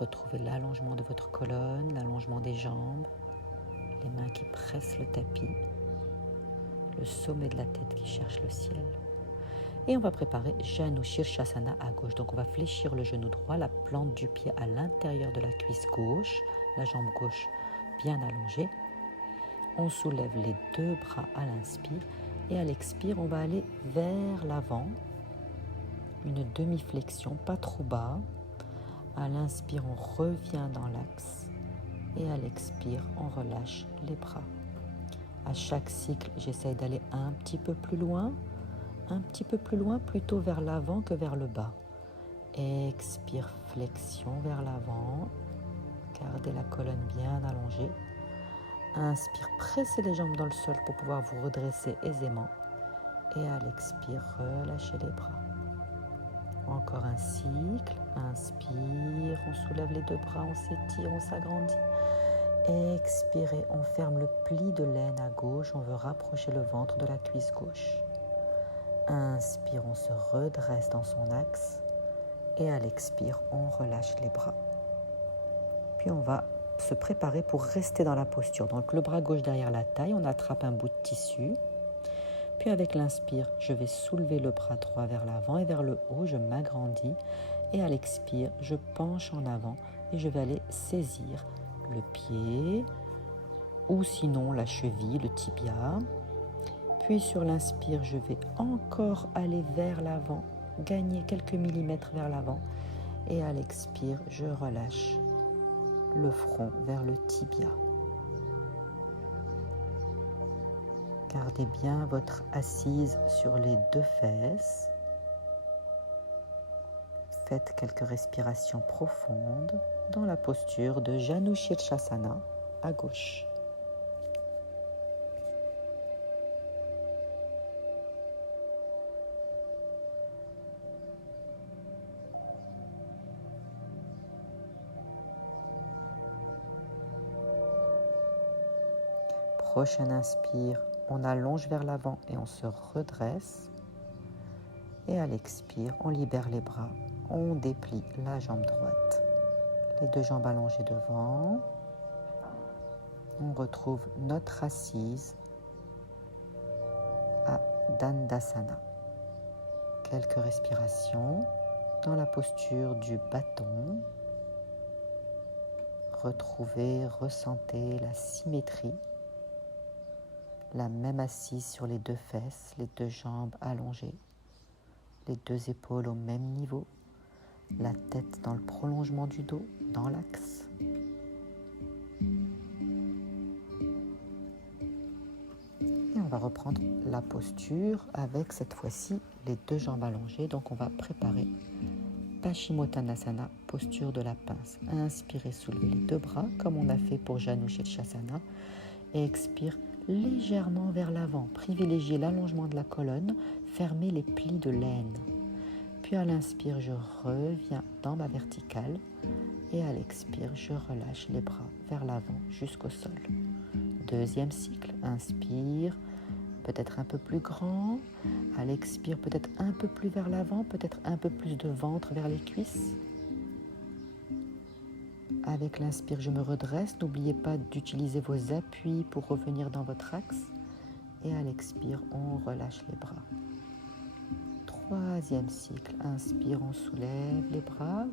Retrouvez l'allongement de votre colonne, l'allongement des jambes, les mains qui pressent le tapis, le sommet de la tête qui cherche le ciel. Et on va préparer Janu Shirshasana à gauche. Donc on va fléchir le genou droit, la plante du pied à l'intérieur de la cuisse gauche, la jambe gauche bien allongée. On soulève les deux bras à l'inspire et à l'expire, on va aller vers l'avant. Une demi-flexion, pas trop bas. À l'inspire, on revient dans l'axe et à l'expire, on relâche les bras. À chaque cycle, j'essaie d'aller un petit peu plus loin, plutôt vers l'avant que vers le bas. Expire, flexion vers l'avant. Gardez la colonne bien allongée. Inspire, pressez les jambes dans le sol pour pouvoir vous redresser aisément. Et à l'expire, relâchez les bras. Encore un cycle. Inspire, on soulève les deux bras, on s'étire, on s'agrandit. Expirez, on ferme le pli de l'aine à gauche, on veut rapprocher le ventre de la cuisse gauche. Inspire, on se redresse dans son axe et à l'expire, on relâche les bras. Puis on va se préparer pour rester dans la posture. Donc le bras gauche derrière la taille, on attrape un bout de tissu. Puis avec l'inspire, je vais soulever le bras droit vers l'avant et vers le haut, je m'agrandis. Et à l'expire, je penche en avant et je vais aller saisir le pied ou sinon la cheville, le tibia. Puis sur l'inspire, je vais encore aller vers l'avant, gagner quelques millimètres vers l'avant. Et à l'expire, je relâche le front vers le tibia. Gardez bien votre assise sur les deux fesses. Faites quelques respirations profondes dans la posture de Janu Shirshasana à gauche. Prochain inspire, on allonge vers l'avant et on se redresse. Et à l'expire, on libère les bras, on déplie la jambe droite. Les deux jambes allongées devant. On retrouve notre assise à Dandasana. Quelques respirations dans la posture du bâton. Retrouvez, ressentez la symétrie. La même assise sur les deux fesses, les deux jambes allongées, les deux épaules au même niveau, la tête dans le prolongement du dos, dans l'axe. Et on va reprendre la posture avec cette fois-ci les deux jambes allongées. Donc on va préparer Paschimottanasana, posture de la pince. Inspirez, soulevez les deux bras comme on a fait pour Janu Shirshasana. Et expire légèrement vers l'avant. Privilégiez l'allongement de la colonne, fermez les plis de l'aine. Puis à l'inspire, je reviens dans ma verticale et à l'expire, je relâche les bras vers l'avant jusqu'au sol. Deuxième cycle, inspire, peut-être un peu plus grand. À l'expire, peut-être un peu plus vers l'avant, peut-être un peu plus de ventre vers les cuisses. Avec l'inspire, je me redresse. N'oubliez pas d'utiliser vos appuis pour revenir dans votre axe. Et à l'expire, on relâche les bras. Troisième cycle. Inspire, on soulève les bras.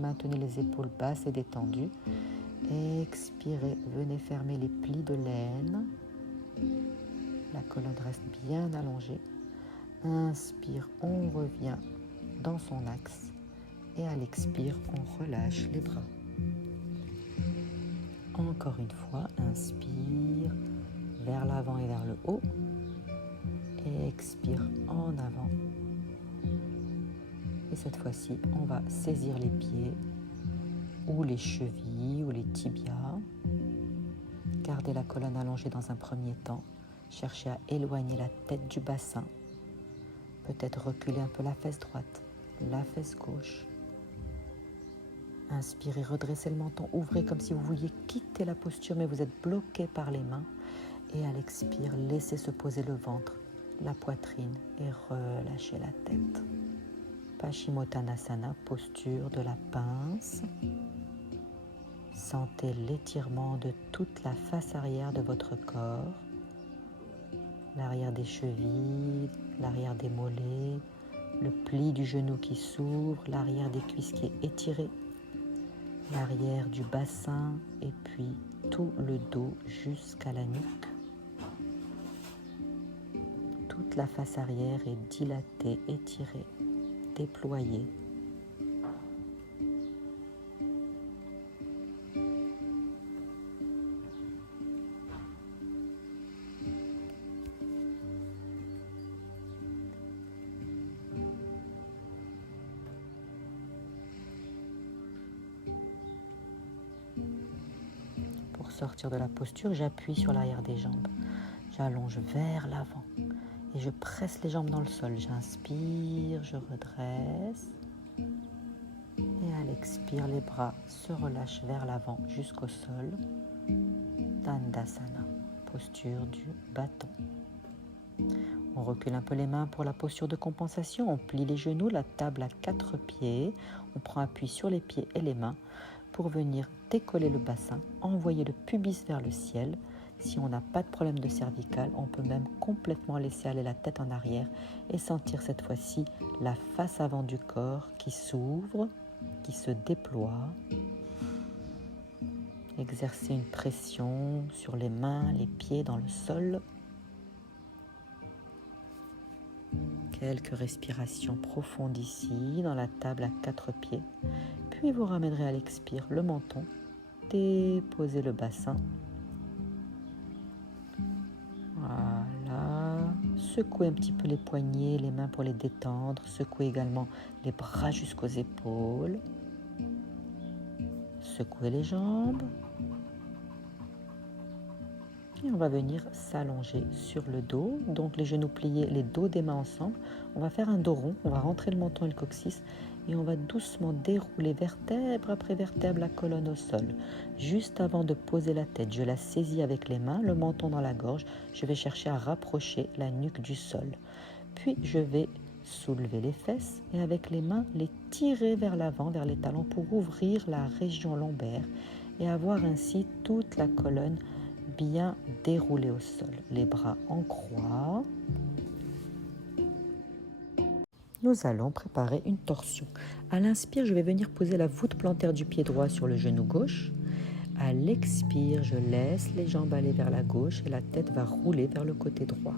Maintenez les épaules basses et détendues. Expirez, venez fermer les plis de l'aine. La colonne reste bien allongée. Inspire, on revient dans son axe. Et à l'expire, on relâche les bras. Encore une fois, inspire vers l'avant et vers le haut. Et expire en avant. Et cette fois-ci, on va saisir les pieds ou les chevilles ou les tibias. Gardez la colonne allongée dans un premier temps. Cherchez à éloigner la tête du bassin. Peut-être reculer un peu la fesse droite, la fesse gauche. Inspirez, redressez le menton, ouvrez comme si vous vouliez quitter la posture, mais vous êtes bloqué par les mains. Et à l'expire, laissez se poser le ventre, la poitrine et relâchez la tête. Paschimottanasana, posture de la pince. Sentez l'étirement de toute la face arrière de votre corps. L'arrière des chevilles, l'arrière des mollets, le pli du genou qui s'ouvre, l'arrière des cuisses qui est étiré. L'arrière du bassin et puis tout le dos jusqu'à la nuque. Toute la face arrière est dilatée, étirée, déployée. Pour sortir de la posture, j'appuie sur l'arrière des jambes. J'allonge vers l'avant et je presse les jambes dans le sol. J'inspire, je redresse. Et à l'expire, les bras se relâchent vers l'avant jusqu'au sol. Dandasana, posture du bâton. On recule un peu les mains pour la posture de compensation. On plie les genoux, la table à 4 pieds. On prend appui sur les pieds et les mains pour venir décoller le bassin, envoyer le pubis vers le ciel. Si on n'a pas de problème de cervical, on peut même complètement laisser aller la tête en arrière et sentir cette fois-ci la face avant du corps qui s'ouvre, qui se déploie. Exercer une pression sur les mains, les pieds dans le sol. Quelques respirations profondes ici, dans la table à 4 pieds. Puis vous ramènerez à l'expire le menton. Déposez le bassin. Voilà. Secouez un petit peu les poignets, les mains pour les détendre. Secouez également les bras jusqu'aux épaules. Secouez les jambes. Et on va venir s'allonger sur le dos. Donc les genoux pliés, les dos des mains ensemble. On va faire un dos rond. On va rentrer le menton et le coccyx. Et on va doucement dérouler vertèbre après vertèbre la colonne au sol. Juste avant de poser la tête, je la saisis avec les mains, le menton dans la gorge. Je vais chercher à rapprocher la nuque du sol. Puis je vais soulever les fesses et avec les mains les tirer vers l'avant, vers les talons pour ouvrir la région lombaire et avoir ainsi toute la colonne bien déroulée au sol. Les bras en croix. Nous allons préparer une torsion. À l'inspire, je vais venir poser la voûte plantaire du pied droit sur le genou gauche. À l'expire, je laisse les jambes aller vers la gauche et la tête va rouler vers le côté droit.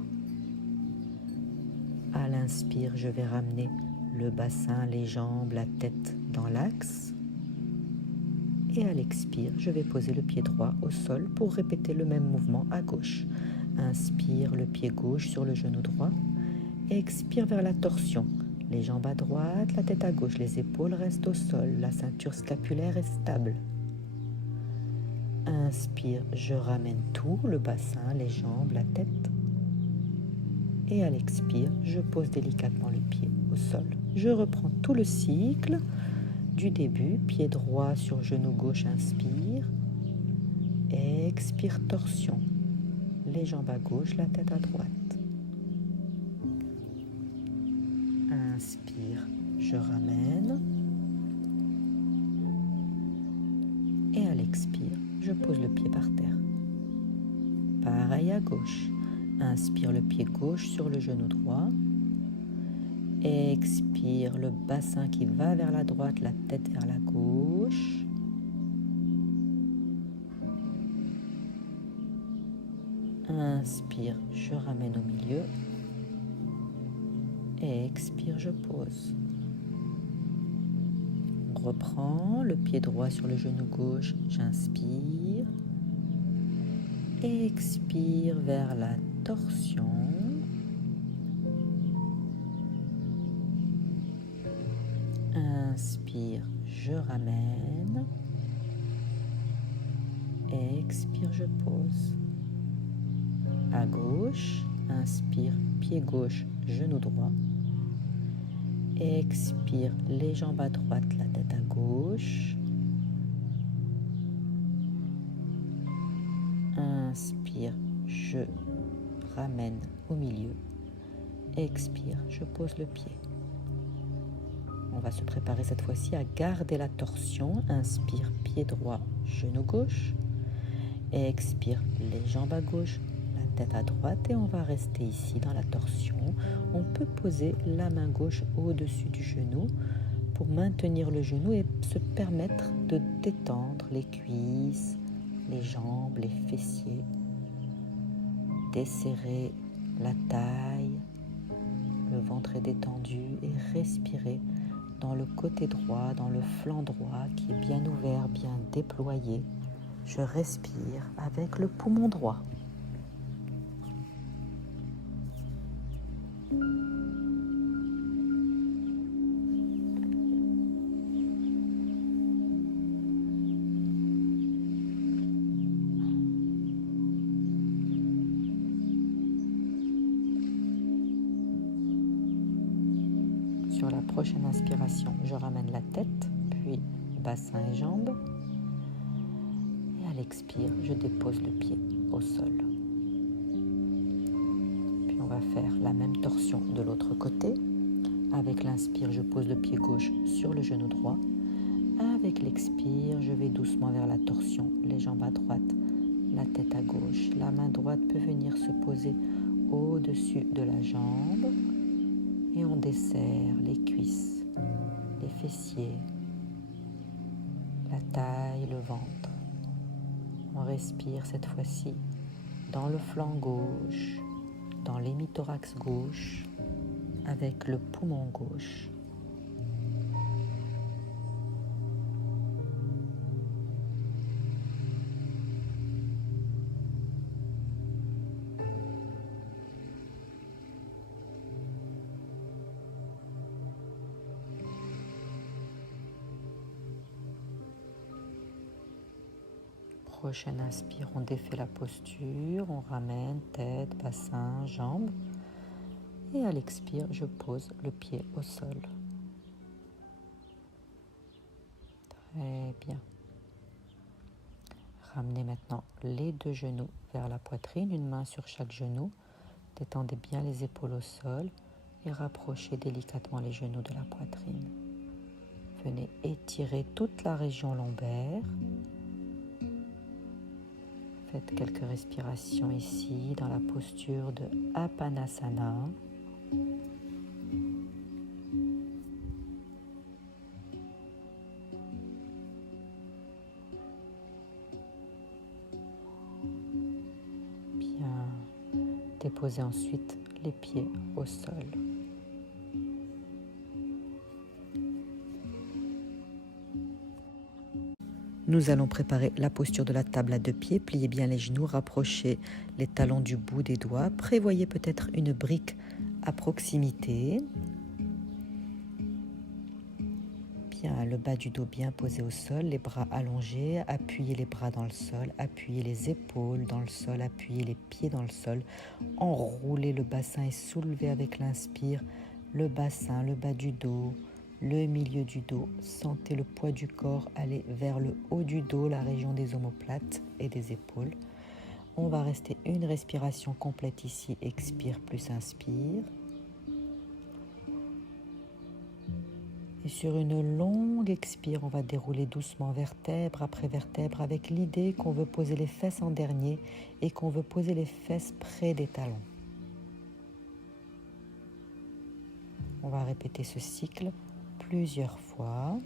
À l'inspire, je vais ramener le bassin, les jambes, la tête dans l'axe. Et à l'expire, je vais poser le pied droit au sol pour répéter le même mouvement à gauche. Inspire le pied gauche sur le genou droit. Expire vers la torsion. Les jambes à droite, la tête à gauche, les épaules restent au sol, la ceinture scapulaire est stable. Inspire, je ramène tout, le bassin, les jambes, la tête. Et à l'expire, je pose délicatement le pied au sol. Je reprends tout le cycle du début, pied droit sur genou gauche, inspire. Expire, torsion. Les jambes à gauche, la tête à droite. Inspire, je ramène. Et à l'expire, je pose le pied par terre. Pareil à gauche. Inspire le pied gauche sur le genou droit. Expire le bassin qui va vers la droite, la tête vers la gauche. Inspire, je ramène au milieu. Et expire, je pose. On reprend le pied droit sur le genou gauche, j'inspire. Expire vers la torsion. Inspire, je ramène. Expire, je pose. À gauche, inspire, pied gauche, genou droit. Expire, les jambes à droite, la tête à gauche. Inspire, je ramène au milieu. Expire, je pose le pied. On va se préparer cette fois-ci à garder la torsion. Inspire, pied droit, genou gauche. Expire, les jambes à gauche, tête à droite et on va rester ici dans la torsion. On peut poser la main gauche au-dessus du genou pour maintenir le genou et se permettre de détendre les cuisses, les jambes, les fessiers, desserrer la taille, le ventre est détendu et respirer dans le côté droit, dans le flanc droit qui est bien ouvert, bien déployé. Je respire avec le poumon droit. Sur la prochaine inspiration, je ramène la tête, puis bassin et jambes. Et à l'expire, je dépose le pied au sol. Puis on va faire la même torsion de l'autre côté. Avec l'inspire, je pose le pied gauche sur le genou droit. Avec l'expire, je vais doucement vers la torsion, les jambes à droite, la tête à gauche. La main droite peut venir se poser au-dessus de la jambe et on desserre les cuisses, les fessiers, la taille, le ventre. On respire cette fois-ci dans le flanc gauche, dans l'hémithorax gauche, avec le poumon gauche. Prochaine inspire, on défait la posture, on ramène tête, bassin, jambes. Et à l'expire, je pose le pied au sol. Très bien. Ramenez maintenant les deux genoux vers la poitrine, une main sur chaque genou. Détendez bien les épaules au sol et rapprochez délicatement les genoux de la poitrine. Venez étirer toute la région lombaire. Faites quelques respirations ici dans la posture de Apanasana. Bien. Déposez ensuite les pieds au sol. Nous allons préparer la posture de la table à deux pieds. Pliez bien les genoux, rapprochez les talons du bout des doigts. Prévoyez peut-être une brique à proximité. Bien, le bas du dos bien posé au sol, les bras allongés. Appuyez les bras dans le sol, appuyez les épaules dans le sol, appuyez les pieds dans le sol. Enroulez le bassin et soulevez avec l'inspire le bassin, le bas du dos, le milieu du dos. Sentez le poids du corps aller vers le haut du dos, la région des omoplates et des épaules. On va rester une respiration complète ici. Expire plus inspire. Et sur une longue expire, on va dérouler doucement vertèbre après vertèbre avec l'idée qu'on veut poser les fesses en dernier et qu'on veut poser les fesses près des talons. On va répéter ce cycle plusieurs fois.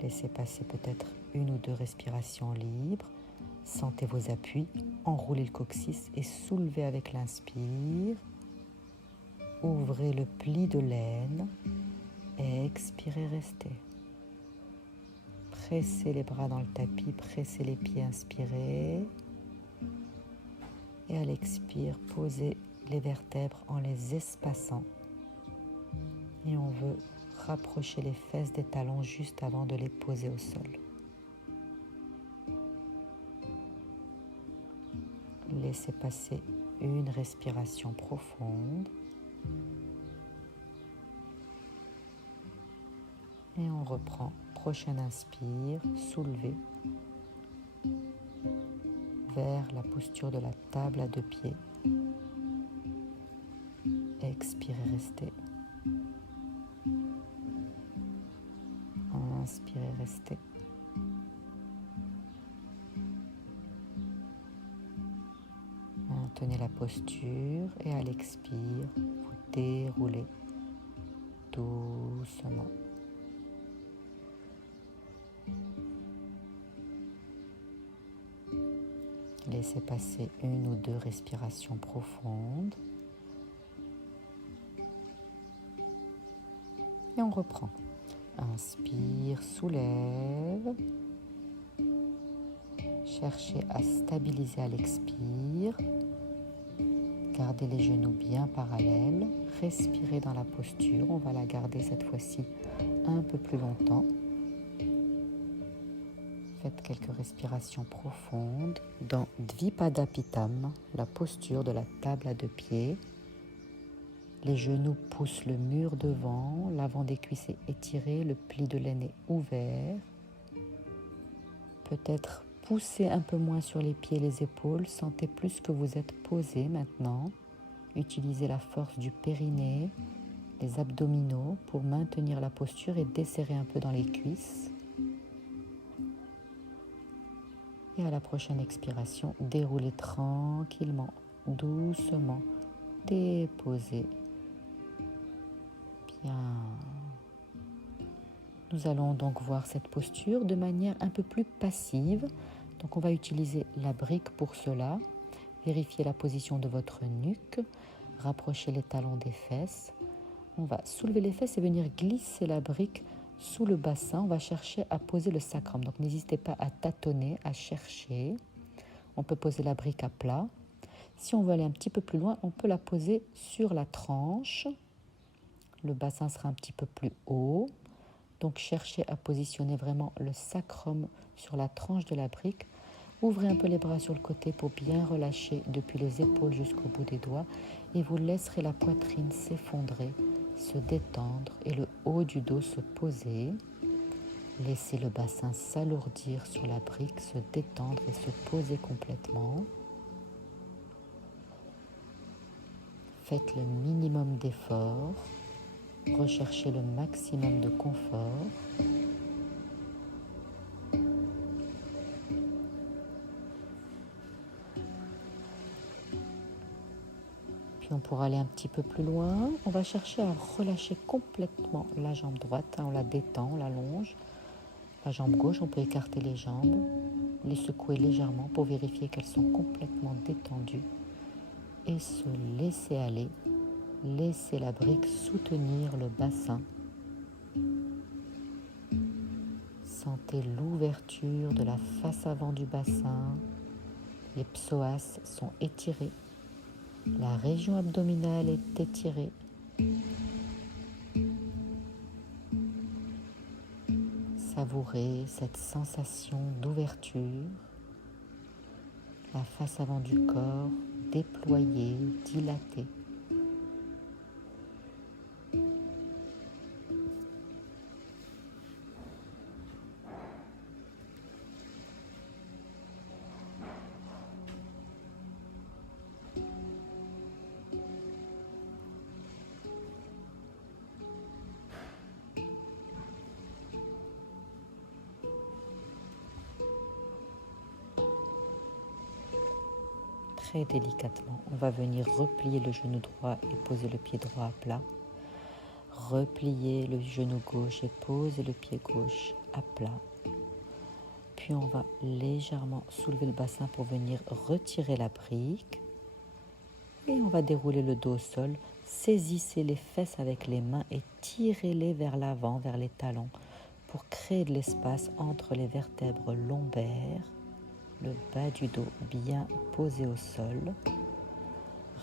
Laissez passer peut-être une ou deux respirations libres. Sentez vos appuis, enroulez le coccyx et soulevez avec l'inspire. Ouvrez le pli de l'aine, expirez, restez. Pressez les bras dans le tapis, pressez les pieds, inspirez. Et à l'expire, posez les vertèbres en les espaçant. Et on veut rapprocher les fesses des talons juste avant de les poser au sol. Laissez passer une respiration profonde. Et on reprend. Prochaine inspire, soulevez vers la posture de la table à deux pieds. Expirez, restez. Inspirez, restez. Maintenez la posture et à l'expire, vous déroulez doucement. Laissez passer une ou deux respirations profondes. Et on reprend. Inspire, soulève. Cherchez à stabiliser à l'expire. Gardez les genoux bien parallèles. Respirez dans la posture. On va la garder cette fois-ci un peu plus longtemps. Faites quelques respirations profondes dans Dvipadapittam, la posture de la table à deux pieds. Les genoux poussent le mur devant, l'avant des cuisses est étiré, le pli de l'aine est ouvert. Peut-être poussez un peu moins sur les pieds et les épaules. Sentez plus que vous êtes posé maintenant. Utilisez la force du périnée, les abdominaux pour maintenir la posture et desserrer un peu dans les cuisses. Et à la prochaine expiration, déroulez tranquillement, doucement, déposez. Bien. Nous allons donc voir cette posture de manière un peu plus passive. Donc on va utiliser la brique pour cela. Vérifiez la position de votre nuque. Rapprochez les talons des fesses. On va soulever les fesses et venir glisser la brique sous le bassin. On va chercher à poser le sacrum. Donc n'hésitez pas à tâtonner, à chercher. On peut poser la brique à plat. Si on veut aller un petit peu plus loin, on peut la poser sur la tranche. Le bassin sera un petit peu plus haut. Donc cherchez à positionner vraiment le sacrum sur la tranche de la brique. Ouvrez un peu les bras sur le côté pour bien relâcher depuis les épaules jusqu'au bout des doigts et vous laisserez la poitrine s'effondrer, se détendre et le haut du dos se poser. Laissez le bassin s'alourdir sur la brique, se détendre et se poser complètement. Faites le minimum d'efforts. Recherchez le maximum de confort. Puis on pourra aller un petit peu plus loin. On va chercher à relâcher complètement la jambe droite. On la détend, on l'allonge. La jambe gauche, on peut écarter les jambes, les secouer légèrement pour vérifier qu'elles sont complètement détendues. Et se laisser aller. Laissez la brique soutenir le bassin. Sentez l'ouverture de la face avant du bassin. Les psoas sont étirés. La région abdominale est étirée. Savourez cette sensation d'ouverture. La face avant du corps déployée, dilatée. Très délicatement, on va venir replier le genou droit et poser le pied droit à plat. Replier le genou gauche et poser le pied gauche à plat. Puis on va légèrement soulever le bassin pour venir retirer la brique. Et on va dérouler le dos au sol. Saisissez les fesses avec les mains et tirez-les vers l'avant, vers les talons, pour créer de l'espace entre les vertèbres lombaires. Le bas du dos bien posé au sol.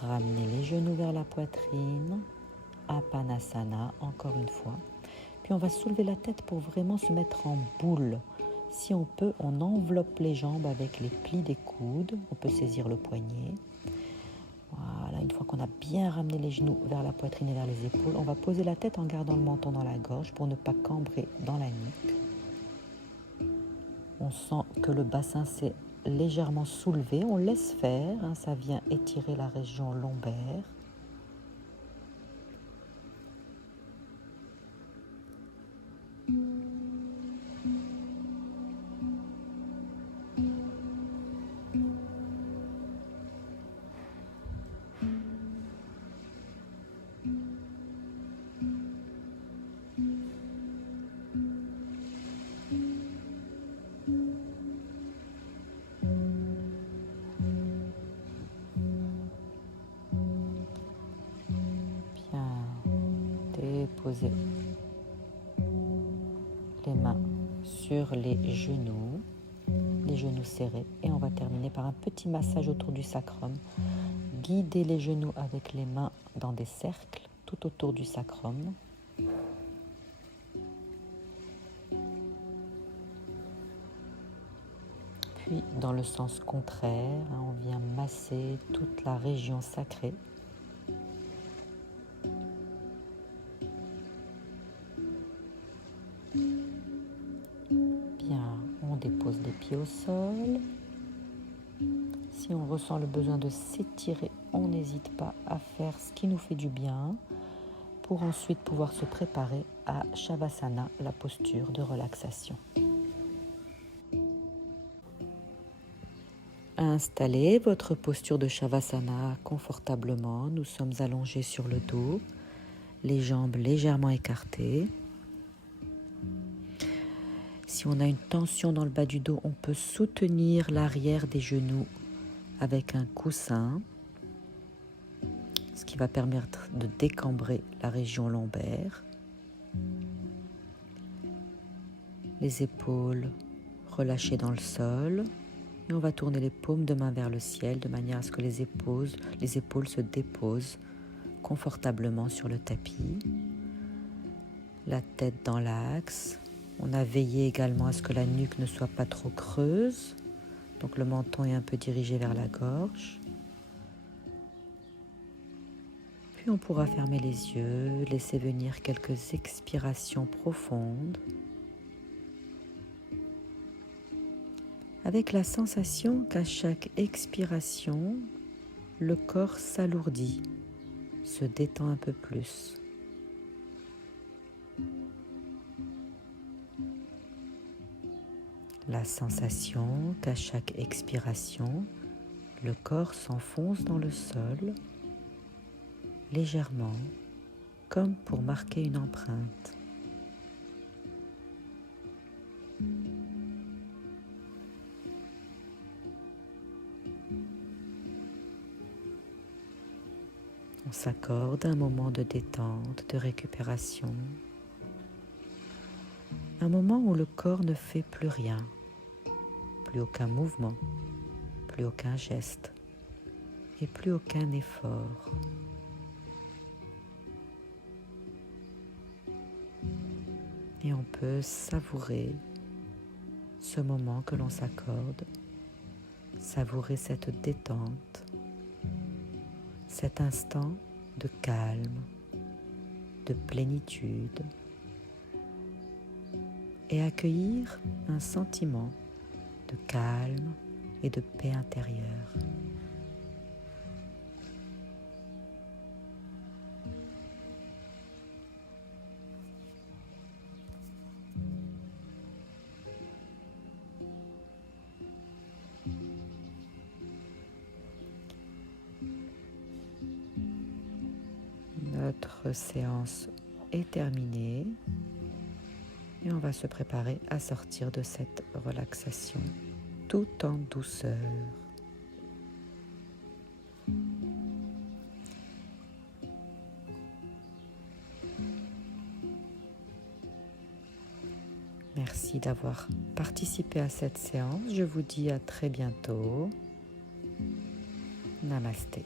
Ramenez les genoux vers la poitrine. Apanasana, encore une fois. Puis on va soulever la tête pour vraiment se mettre en boule. Si on peut, on enveloppe les jambes avec les plis des coudes. On peut saisir le poignet. Voilà, une fois qu'on a bien ramené les genoux vers la poitrine et vers les épaules, on va poser la tête en gardant le menton dans la gorge pour ne pas cambrer dans la nuque. On sent que le bassin s'est légèrement soulevé. On laisse faire, ça vient étirer la région lombaire. Posez les mains sur les genoux serrés et on va terminer par un petit massage autour du sacrum. Guidez les genoux avec les mains dans des cercles tout autour du sacrum. Puis dans le sens contraire, on vient masser toute la région sacrée. pieds au sol. Si on ressent le besoin de s'étirer, on n'hésite pas à faire ce qui nous fait du bien pour ensuite pouvoir se préparer à Shavasana, la posture de relaxation. Installez votre posture de Shavasana confortablement. Nous sommes allongés sur le dos, les jambes légèrement écartées. Si on a une tension dans le bas du dos, on peut soutenir l'arrière des genoux avec un coussin, ce qui va permettre de décambrer la région lombaire. Les épaules relâchées dans le sol. Et on va tourner les paumes de main vers le ciel de manière à ce que les épaules se déposent confortablement sur le tapis. La tête dans l'axe. On a veillé également à ce que la nuque ne soit pas trop creuse. Donc le menton est un peu dirigé vers la gorge. Puis on pourra fermer les yeux, laisser venir quelques expirations profondes. Avec la sensation qu'à chaque expiration, le corps s'alourdit, se détend un peu plus. La sensation qu'à chaque expiration, le corps s'enfonce dans le sol, légèrement, comme pour marquer une empreinte. On s'accorde un moment de détente, de récupération, un moment où le corps ne fait plus rien, plus aucun mouvement, plus aucun geste et plus aucun effort. Et on peut savourer ce moment que l'on s'accorde, savourer cette détente, cet instant de calme, de plénitude et accueillir un sentiment de calme et de paix intérieure. Notre séance est terminée et on va se préparer à sortir de cette relaxation tout en douceur. Merci d'avoir participé à cette séance. Je vous dis à très bientôt. Namasté.